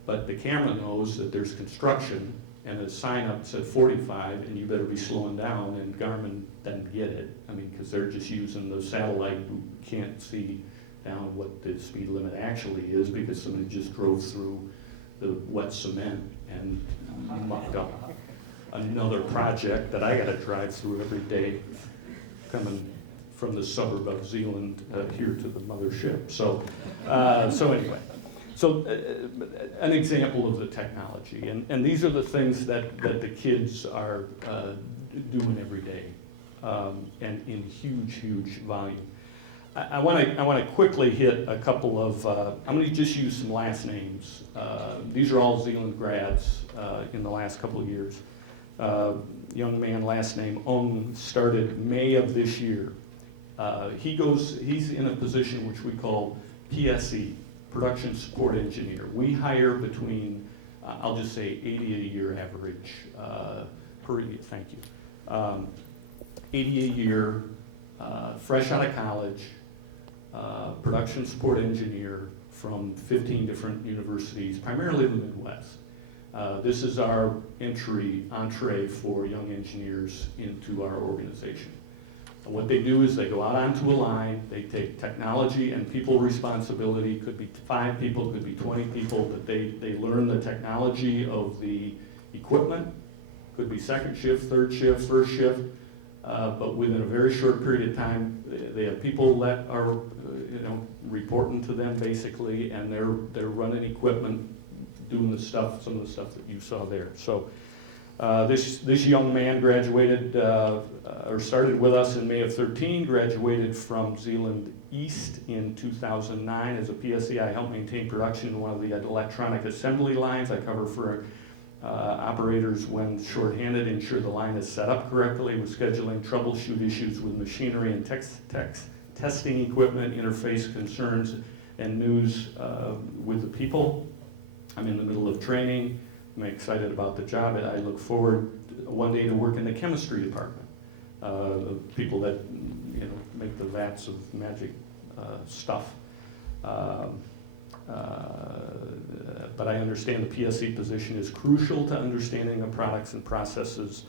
but the camera knows that there's construction, and the sign up said 45, and you better be slowing down, and Garmin doesn't get it. I mean, because they're just using the satellite who can't see down what the speed limit actually is, because somebody just drove through the wet cement and mucked up another project that I got to drive through every day coming from the suburb of Zeeland here to the mothership. So, anyway. So an example of the technology, and these are the things that the kids are doing every day, and in huge volume. I want to quickly hit a couple of, I'm going to just use some last names. These are all Zeeland grads in the last couple of years. Young man, last name Ong, started May of this year. He's in a position which we call PSE, Production Support Engineer. We hire between, I'll just say 80 a year average per year, thank you. 80 a year, fresh out of college, production support engineer from 15 different universities, primarily the Midwest. This is our entree for young engineers into our organization. And what they do is they go out onto a line, they take technology and people responsibility, could be 5 people, could be 20 people, but they learn the technology of the equipment, could be second shift, third shift, first shift, but within a very short period of time, they have people that are reporting to them basically, and they're running equipment, doing the stuff, some of the stuff that you saw there. So this young man graduated, or started with us in May of 13, graduated from Zeeland East in 2009 as a PSE. I help maintain production in one of the electronic assembly lines. I cover for operators when shorthanded, ensure the line is set up correctly with scheduling, troubleshoot issues with machinery and testing equipment, interface concerns and news with the people. I'm in the middle of training. I'm excited about the job, and I look forward one day to work in the chemistry department. The people that make the vats of magic stuff. But I understand the PSE position is crucial to understanding of products and processes.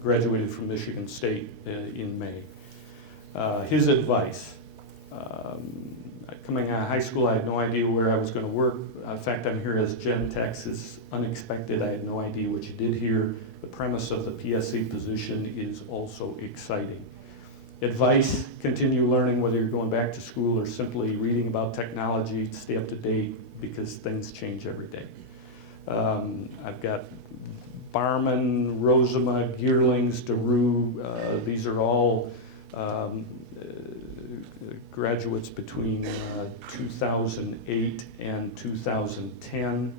Graduated from Michigan State in May. His advice. Coming out of high school, I had no idea where I was going to work. In fact, I'm here as Gentex is unexpected. I had no idea what you did here. The premise of the PSE position is also exciting. Advice, continue learning whether you're going back to school or simply reading about technology, stay up to date because things change every day. I've got Barman, Rosema, Geerlings, Daru. These are all graduates between 2008 and 2010.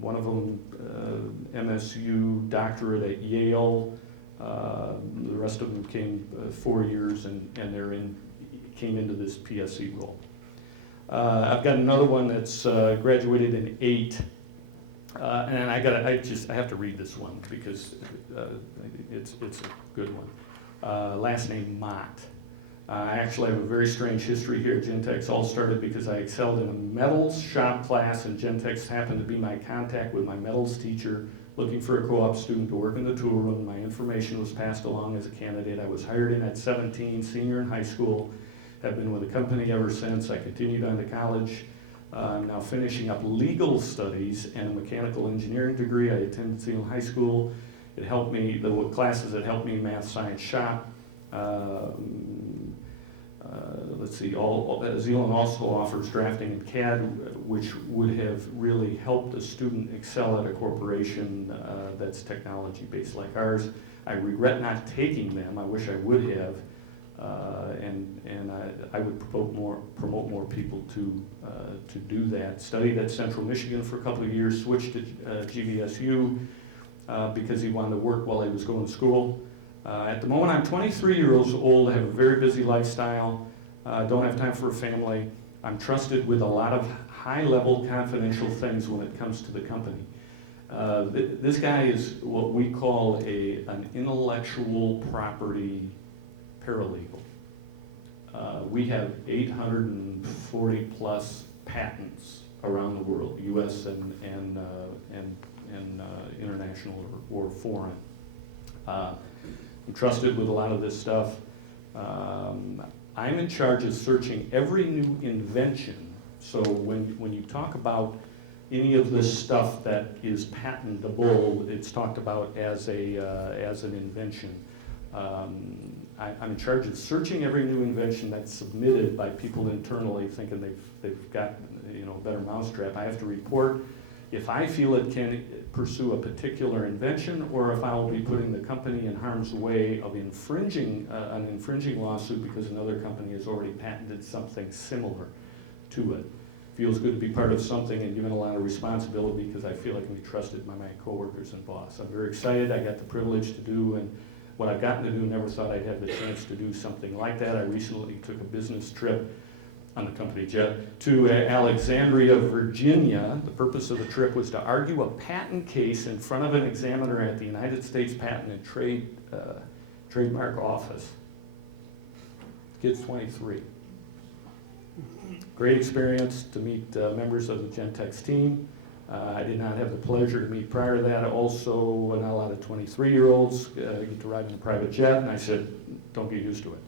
One of them, MSU doctorate at Yale. The rest of them came 4 years and came into this PSE role. I've got another one that's graduated in 8. And I have to read this one because it's a good one. Last name Mott. I actually have a very strange history here at Gentex. All started because I excelled in a metals shop class, and Gentex happened to be my contact with my metals teacher, looking for a co-op student to work in the tool room. My information was passed along as a candidate. I was hired in at 17, senior in high school. Have been with the company ever since. I continued on to college. I'm now finishing up legal studies and a mechanical engineering degree. I attended Zeeland High School. It helped me, the classes that helped me, math, science, shop. Let's see, Zeeland also offers drafting and CAD, which would have really helped a student excel at a corporation that's technology-based like ours. I regret not taking them. I wish I would have. And I would promote more people to do that. Studied at Central Michigan for a couple of years, switched to GVSU because he wanted to work while he was going to school. At the moment, I'm 23 years old, I have a very busy lifestyle, don't have time for a family. I'm trusted with a lot of high-level confidential things when it comes to the company. This guy is what we call an intellectual property paralegal. We have 840 plus patents around the world, U.S. and international or foreign. I'm trusted with a lot of this stuff. I'm in charge of searching every new invention. So when you talk about any of this stuff that is patentable, it's talked about as an invention. I'm in charge of searching every new invention that's submitted by people internally thinking they've got a better mousetrap. I have to report if I feel it can pursue a particular invention, or if I will be putting the company in harm's way of infringing an infringing lawsuit because another company has already patented something similar to it. Feels good to be part of something and given a lot of responsibility because I feel I can be trusted by my coworkers and boss. I'm very excited. I got the privilege to do and what I've gotten to do. Never thought I'd have the chance to do something like that. I recently took a business trip on the company jet to Alexandria, Virginia. The purpose of the trip was to argue a patent case in front of an examiner at the United States Patent and Trademark Office. Kid's 23. Great experience to meet members of the Gentex team. I did not have the pleasure to meet prior to that. Also, not a lot of 23-year-olds get to ride in a private jet, and I said, don't get used to it.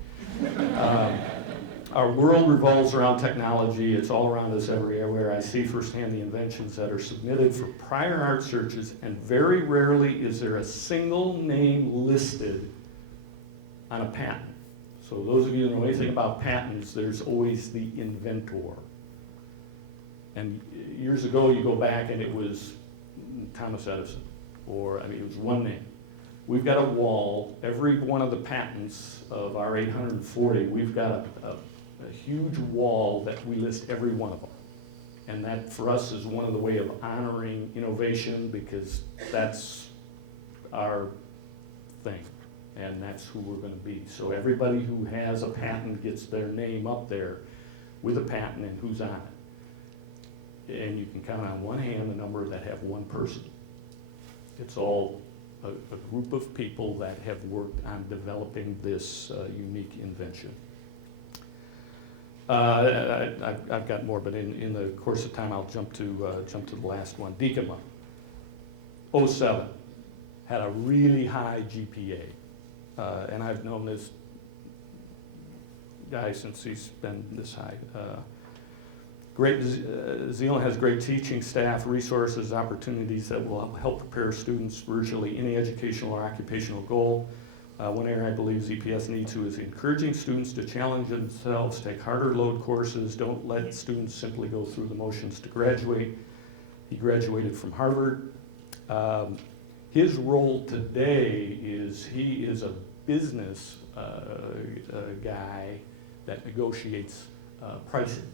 Our world revolves around technology. It's all around us everywhere. I see firsthand the inventions that are submitted for prior art searches, and very rarely is there a single name listed on a patent. So those of you who know anything about patents, there's always the inventor. And years ago, you go back and it was Thomas Edison, or it was one name. We've got a wall, every one of the patents of our 840, we've got a huge wall that we list every one of them. And that for us is one of the way of honoring innovation because that's our thing. And that's who we're going to be. So everybody who has a patent gets their name up there with a patent and who's on it. And you can count on one hand the number that have one person. It's all a group of people that have worked on developing this unique invention. I've got more, but in the course of time, I'll jump to the last one. Dykema, 07, had a really high GPA. And I've known this guy since he's been this high. Zeeland has great teaching staff, resources, opportunities that will help prepare students for virtually any educational or occupational goal. One area I believe ZPS needs to is encouraging students to challenge themselves, take harder load courses, don't let students simply go through the motions to graduate. He graduated from Harvard. His role today is he is a business guy that negotiates pricing.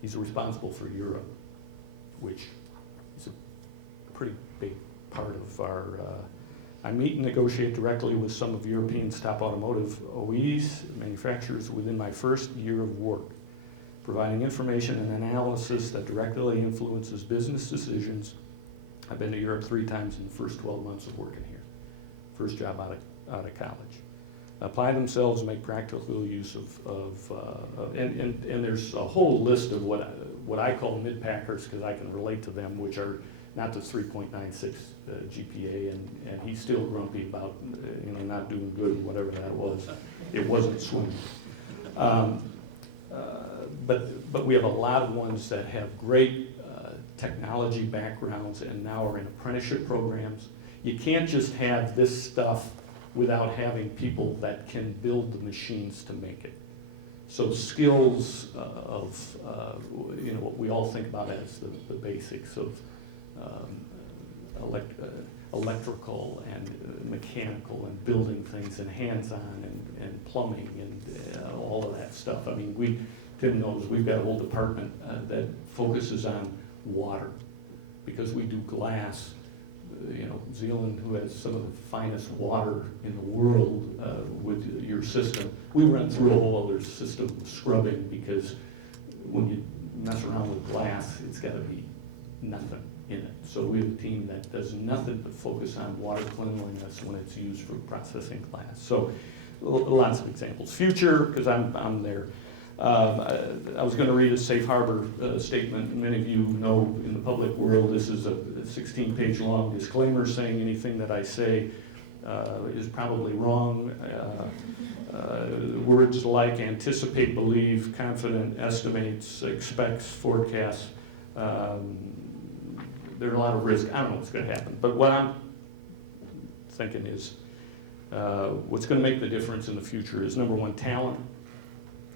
He's responsible for Europe, which is a pretty big part of our... I meet and negotiate directly with some of Europe's top automotive OEs, manufacturers, within my first year of work, providing information and analysis that directly influences business decisions. I've been to Europe 3 times in the first 12 months of working here. First job out of college. Apply themselves, make practical use and there's a whole list of what I call mid-packers because I can relate to them, which are not the 3.96 GPA, and he's still grumpy about not doing good and whatever that was. It wasn't swimming. But we have a lot of ones that have great technology backgrounds and now are in apprenticeship programs. You can't just have this stuff without having people that can build the machines to make it. So skills of what we all think about as the basics of electrical and mechanical and building things and hands-on and plumbing and all of that stuff. I mean, Tim knows we've got a whole department that focuses on water because we do glass. Zeeland, who has some of the finest water in the world with your system, we run through a whole other system of scrubbing because when you mess around with glass, it's got to be nothing in it. So we have a team that does nothing but focus on water cleanliness when it's used for processing glass. So lots of examples. Future, because I'm there. I was going to read a safe harbor statement. Many of you know in the public world this is a 16-page long disclaimer saying anything that I say is probably wrong. Words like anticipate, believe, confident, estimates, expects, forecasts. There are a lot of risks. I don't know what's going to happen. But what I'm thinking is what's going to make the difference in the future is, number one, talent.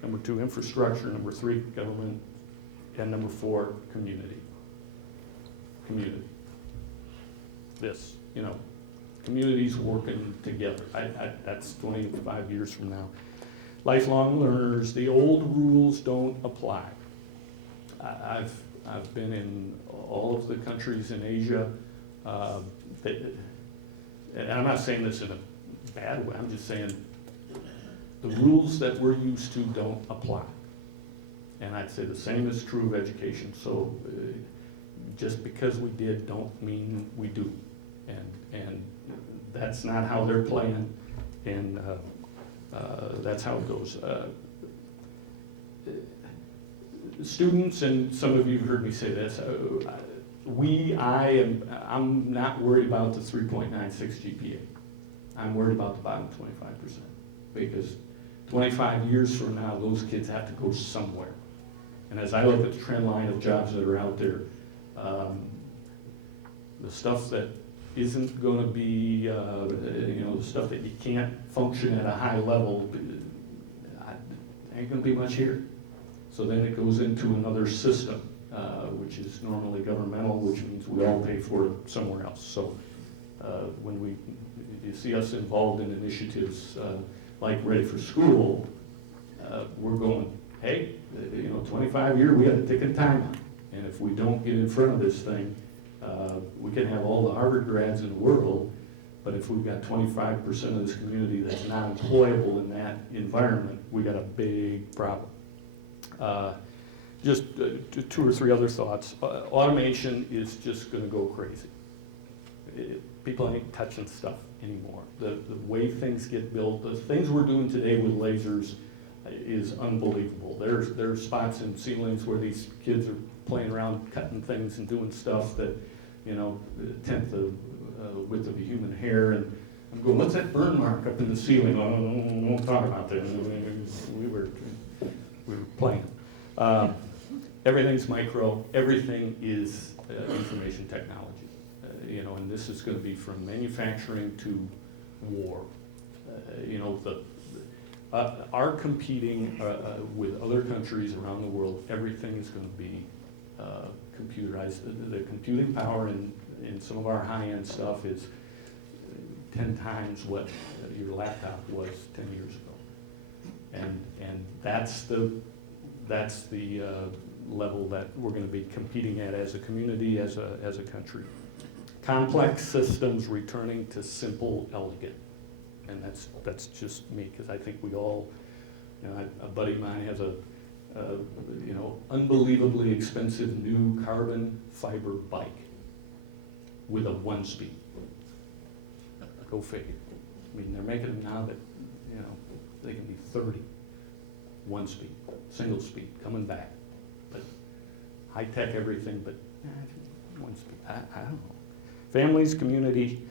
Number two, infrastructure. Number three, government. And number four, community. Community. This, communities working together. That's 25 years from now. Lifelong learners, the old rules don't apply. I've been in all of the countries in Asia, and I'm not saying this in a bad way, I'm just saying the rules that we're used to don't apply. And I'd say the same is true of education. So just because we did don't mean we do. And that's not how they're playing, and that's how it goes. Students, and some of you have heard me say this, I'm not worried about the 3.96 GPA. I'm worried about the bottom 25%, because 25 years from now, those kids have to go somewhere. And as I look at the trend line of jobs that are out there, the stuff that isn't going to be, the stuff that you can't function at a high level, ain't going to be much here. So then it goes into another system, which is normally governmental, which means we all pay for it somewhere else. So when you see us involved in initiatives like Ready for School, we're going, hey, 25 years, we got a ticking time on. And if we don't get in front of this thing, we can have all the Harvard grads in the world, but if we've got 25% of this community that's not employable in that environment, we got a big problem. Just two or three other thoughts. Automation is just going to go crazy. People ain't touching stuff anymore. The way things get built, the things we're doing today with lasers is unbelievable. There's spots in ceilings where these kids are playing around, cutting things and doing stuff that, a tenth the width of a human hair. And I'm going, what's that burn mark up in the ceiling? Oh, no, won't talk about that. We were playing. Everything's micro. Everything is information technology. And this is going to be from manufacturing to war. Our competing with other countries around the world, everything is going to be computerized. The computing power in some of our high-end stuff is 10 times what your laptop was 10 years ago. And that's the level that we're going to be competing at as a community, as a country. Complex systems returning to simple, elegant. And that's just me, because I think we all, a buddy of mine has a unbelievably expensive new carbon fiber bike with a 1-speed. Go figure. I mean, they're making them now that, they can be 30. 1-speed, single speed, coming back. But high-tech everything, but 1-speed, I don't know. Families, community,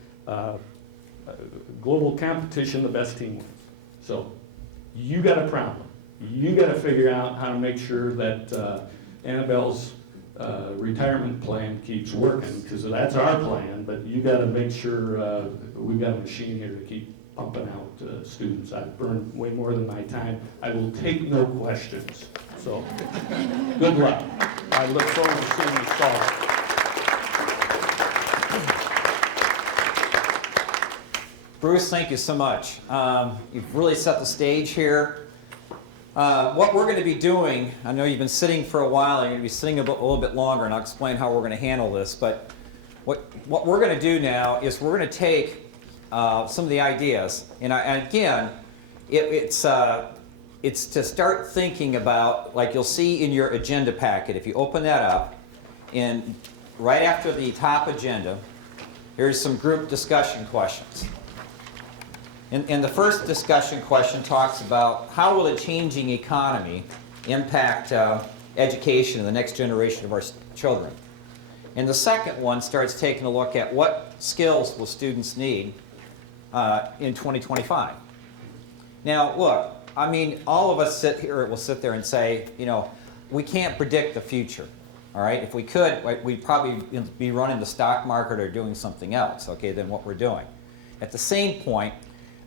global competition, the best team wins. So you got a problem. You got to figure out how to make sure that Annabelle's retirement plan keeps working, because that's our plan, but you got to make sure we've got a machine here to keep pumping out students. I've burned way more than my time. I will take no questions. So good luck. I look forward to seeing you solve it. Bruce, thank you so much. You've really set the stage here. What we're going to be doing, I know you've been sitting for a while, you're going to be sitting a little bit longer, and I'll explain how we're going to handle this, but what we're going to do now is we're going to take some of the ideas, and again, it's to start thinking about, like you'll see in your agenda packet, if you open that up, and right after the top agenda, here's some group discussion questions. And the first discussion question talks about how will a changing economy impact education in the next generation of our children. And the second one starts taking a look at what skills will students need in 2025. Now, look, I mean, all of us will sit there and say, you know, we can't predict the future, all right? If we could, we'd probably be running the stock market or doing something else, okay, than what we're doing. At the same point,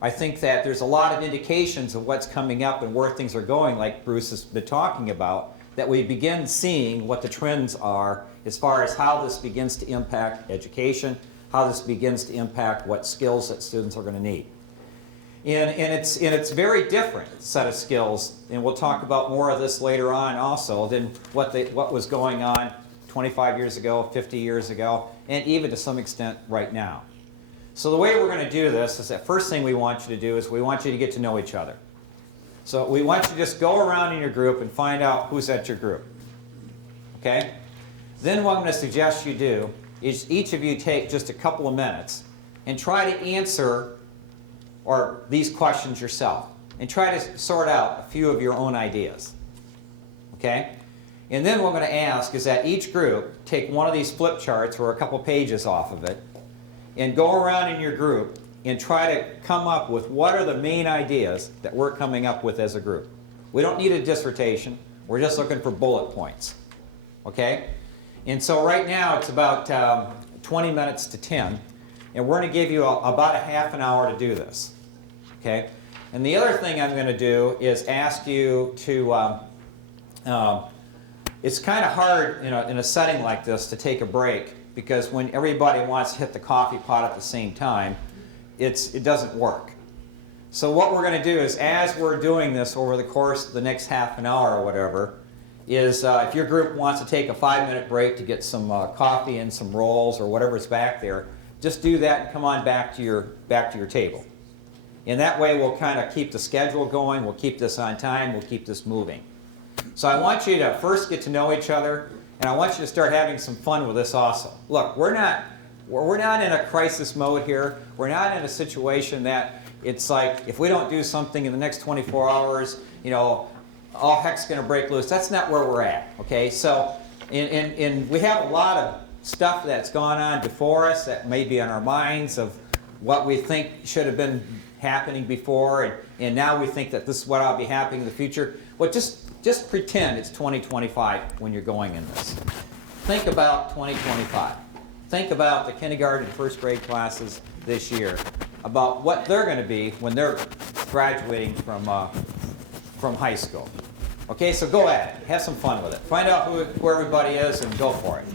I think that there's a lot of indications of what's coming up and where things are going, like Bruce has been talking about, that we begin seeing what the trends are as far as how this begins to impact education, how this begins to impact what skills that students are going to need. And it's very different set of skills, and we'll talk about more of this later on also, than what was going on 25 years ago, 50 years ago, and even to some extent right now. So the way we're going to do this is that first thing we want you to do is we want you to get to know each other. So we want you to just go around in your group and find out who's at your group. Okay? Then what I'm going to suggest you do is each of you take just a couple of minutes and try to answer these questions yourself. And try to sort out a few of your own ideas. Okay? And then what I'm going to ask is that each group take one of these flip charts or a couple pages off of it and go around in your group and try to come up with what are the main ideas that we're coming up with as a group. We don't need a dissertation. We're just looking for bullet points. Okay? And so right now it's about 20 minutes to 10, and we're going to give you about a half an hour to do this. Okay? And the other thing I'm going to do is ask you to, it's kind of hard in a setting like this to take a break, because when everybody wants to hit the coffee pot at the same time, it doesn't work. So what we're going to do is, as we're doing this over the course of the next half an hour or whatever, is if your group wants to take a 5-minute break to get some coffee and some rolls or whatever's back there, just do that and come on back to your table. And that way we'll kind of keep the schedule going, we'll keep this on time, we'll keep this moving. So I want you to first get to know each other, and I want you to start having some fun with this also. Look, we're not in a crisis mode here. We're not in a situation that it's like if we don't do something in the next 24 hours, you know, all heck's going to break loose. That's not where we're at, okay? So, and we have a lot of stuff that's gone on before us that may be on our minds of what we think should have been happening before, and now we think that this is what will be happening in the future. Well, just pretend it's 2025 when you're going in this. Think about 2025. Think about the kindergarten and first grade classes this year, about what they're going to be when they're graduating from high school. Okay, so go at it. Have some fun with it. Find out who everybody is and go for it.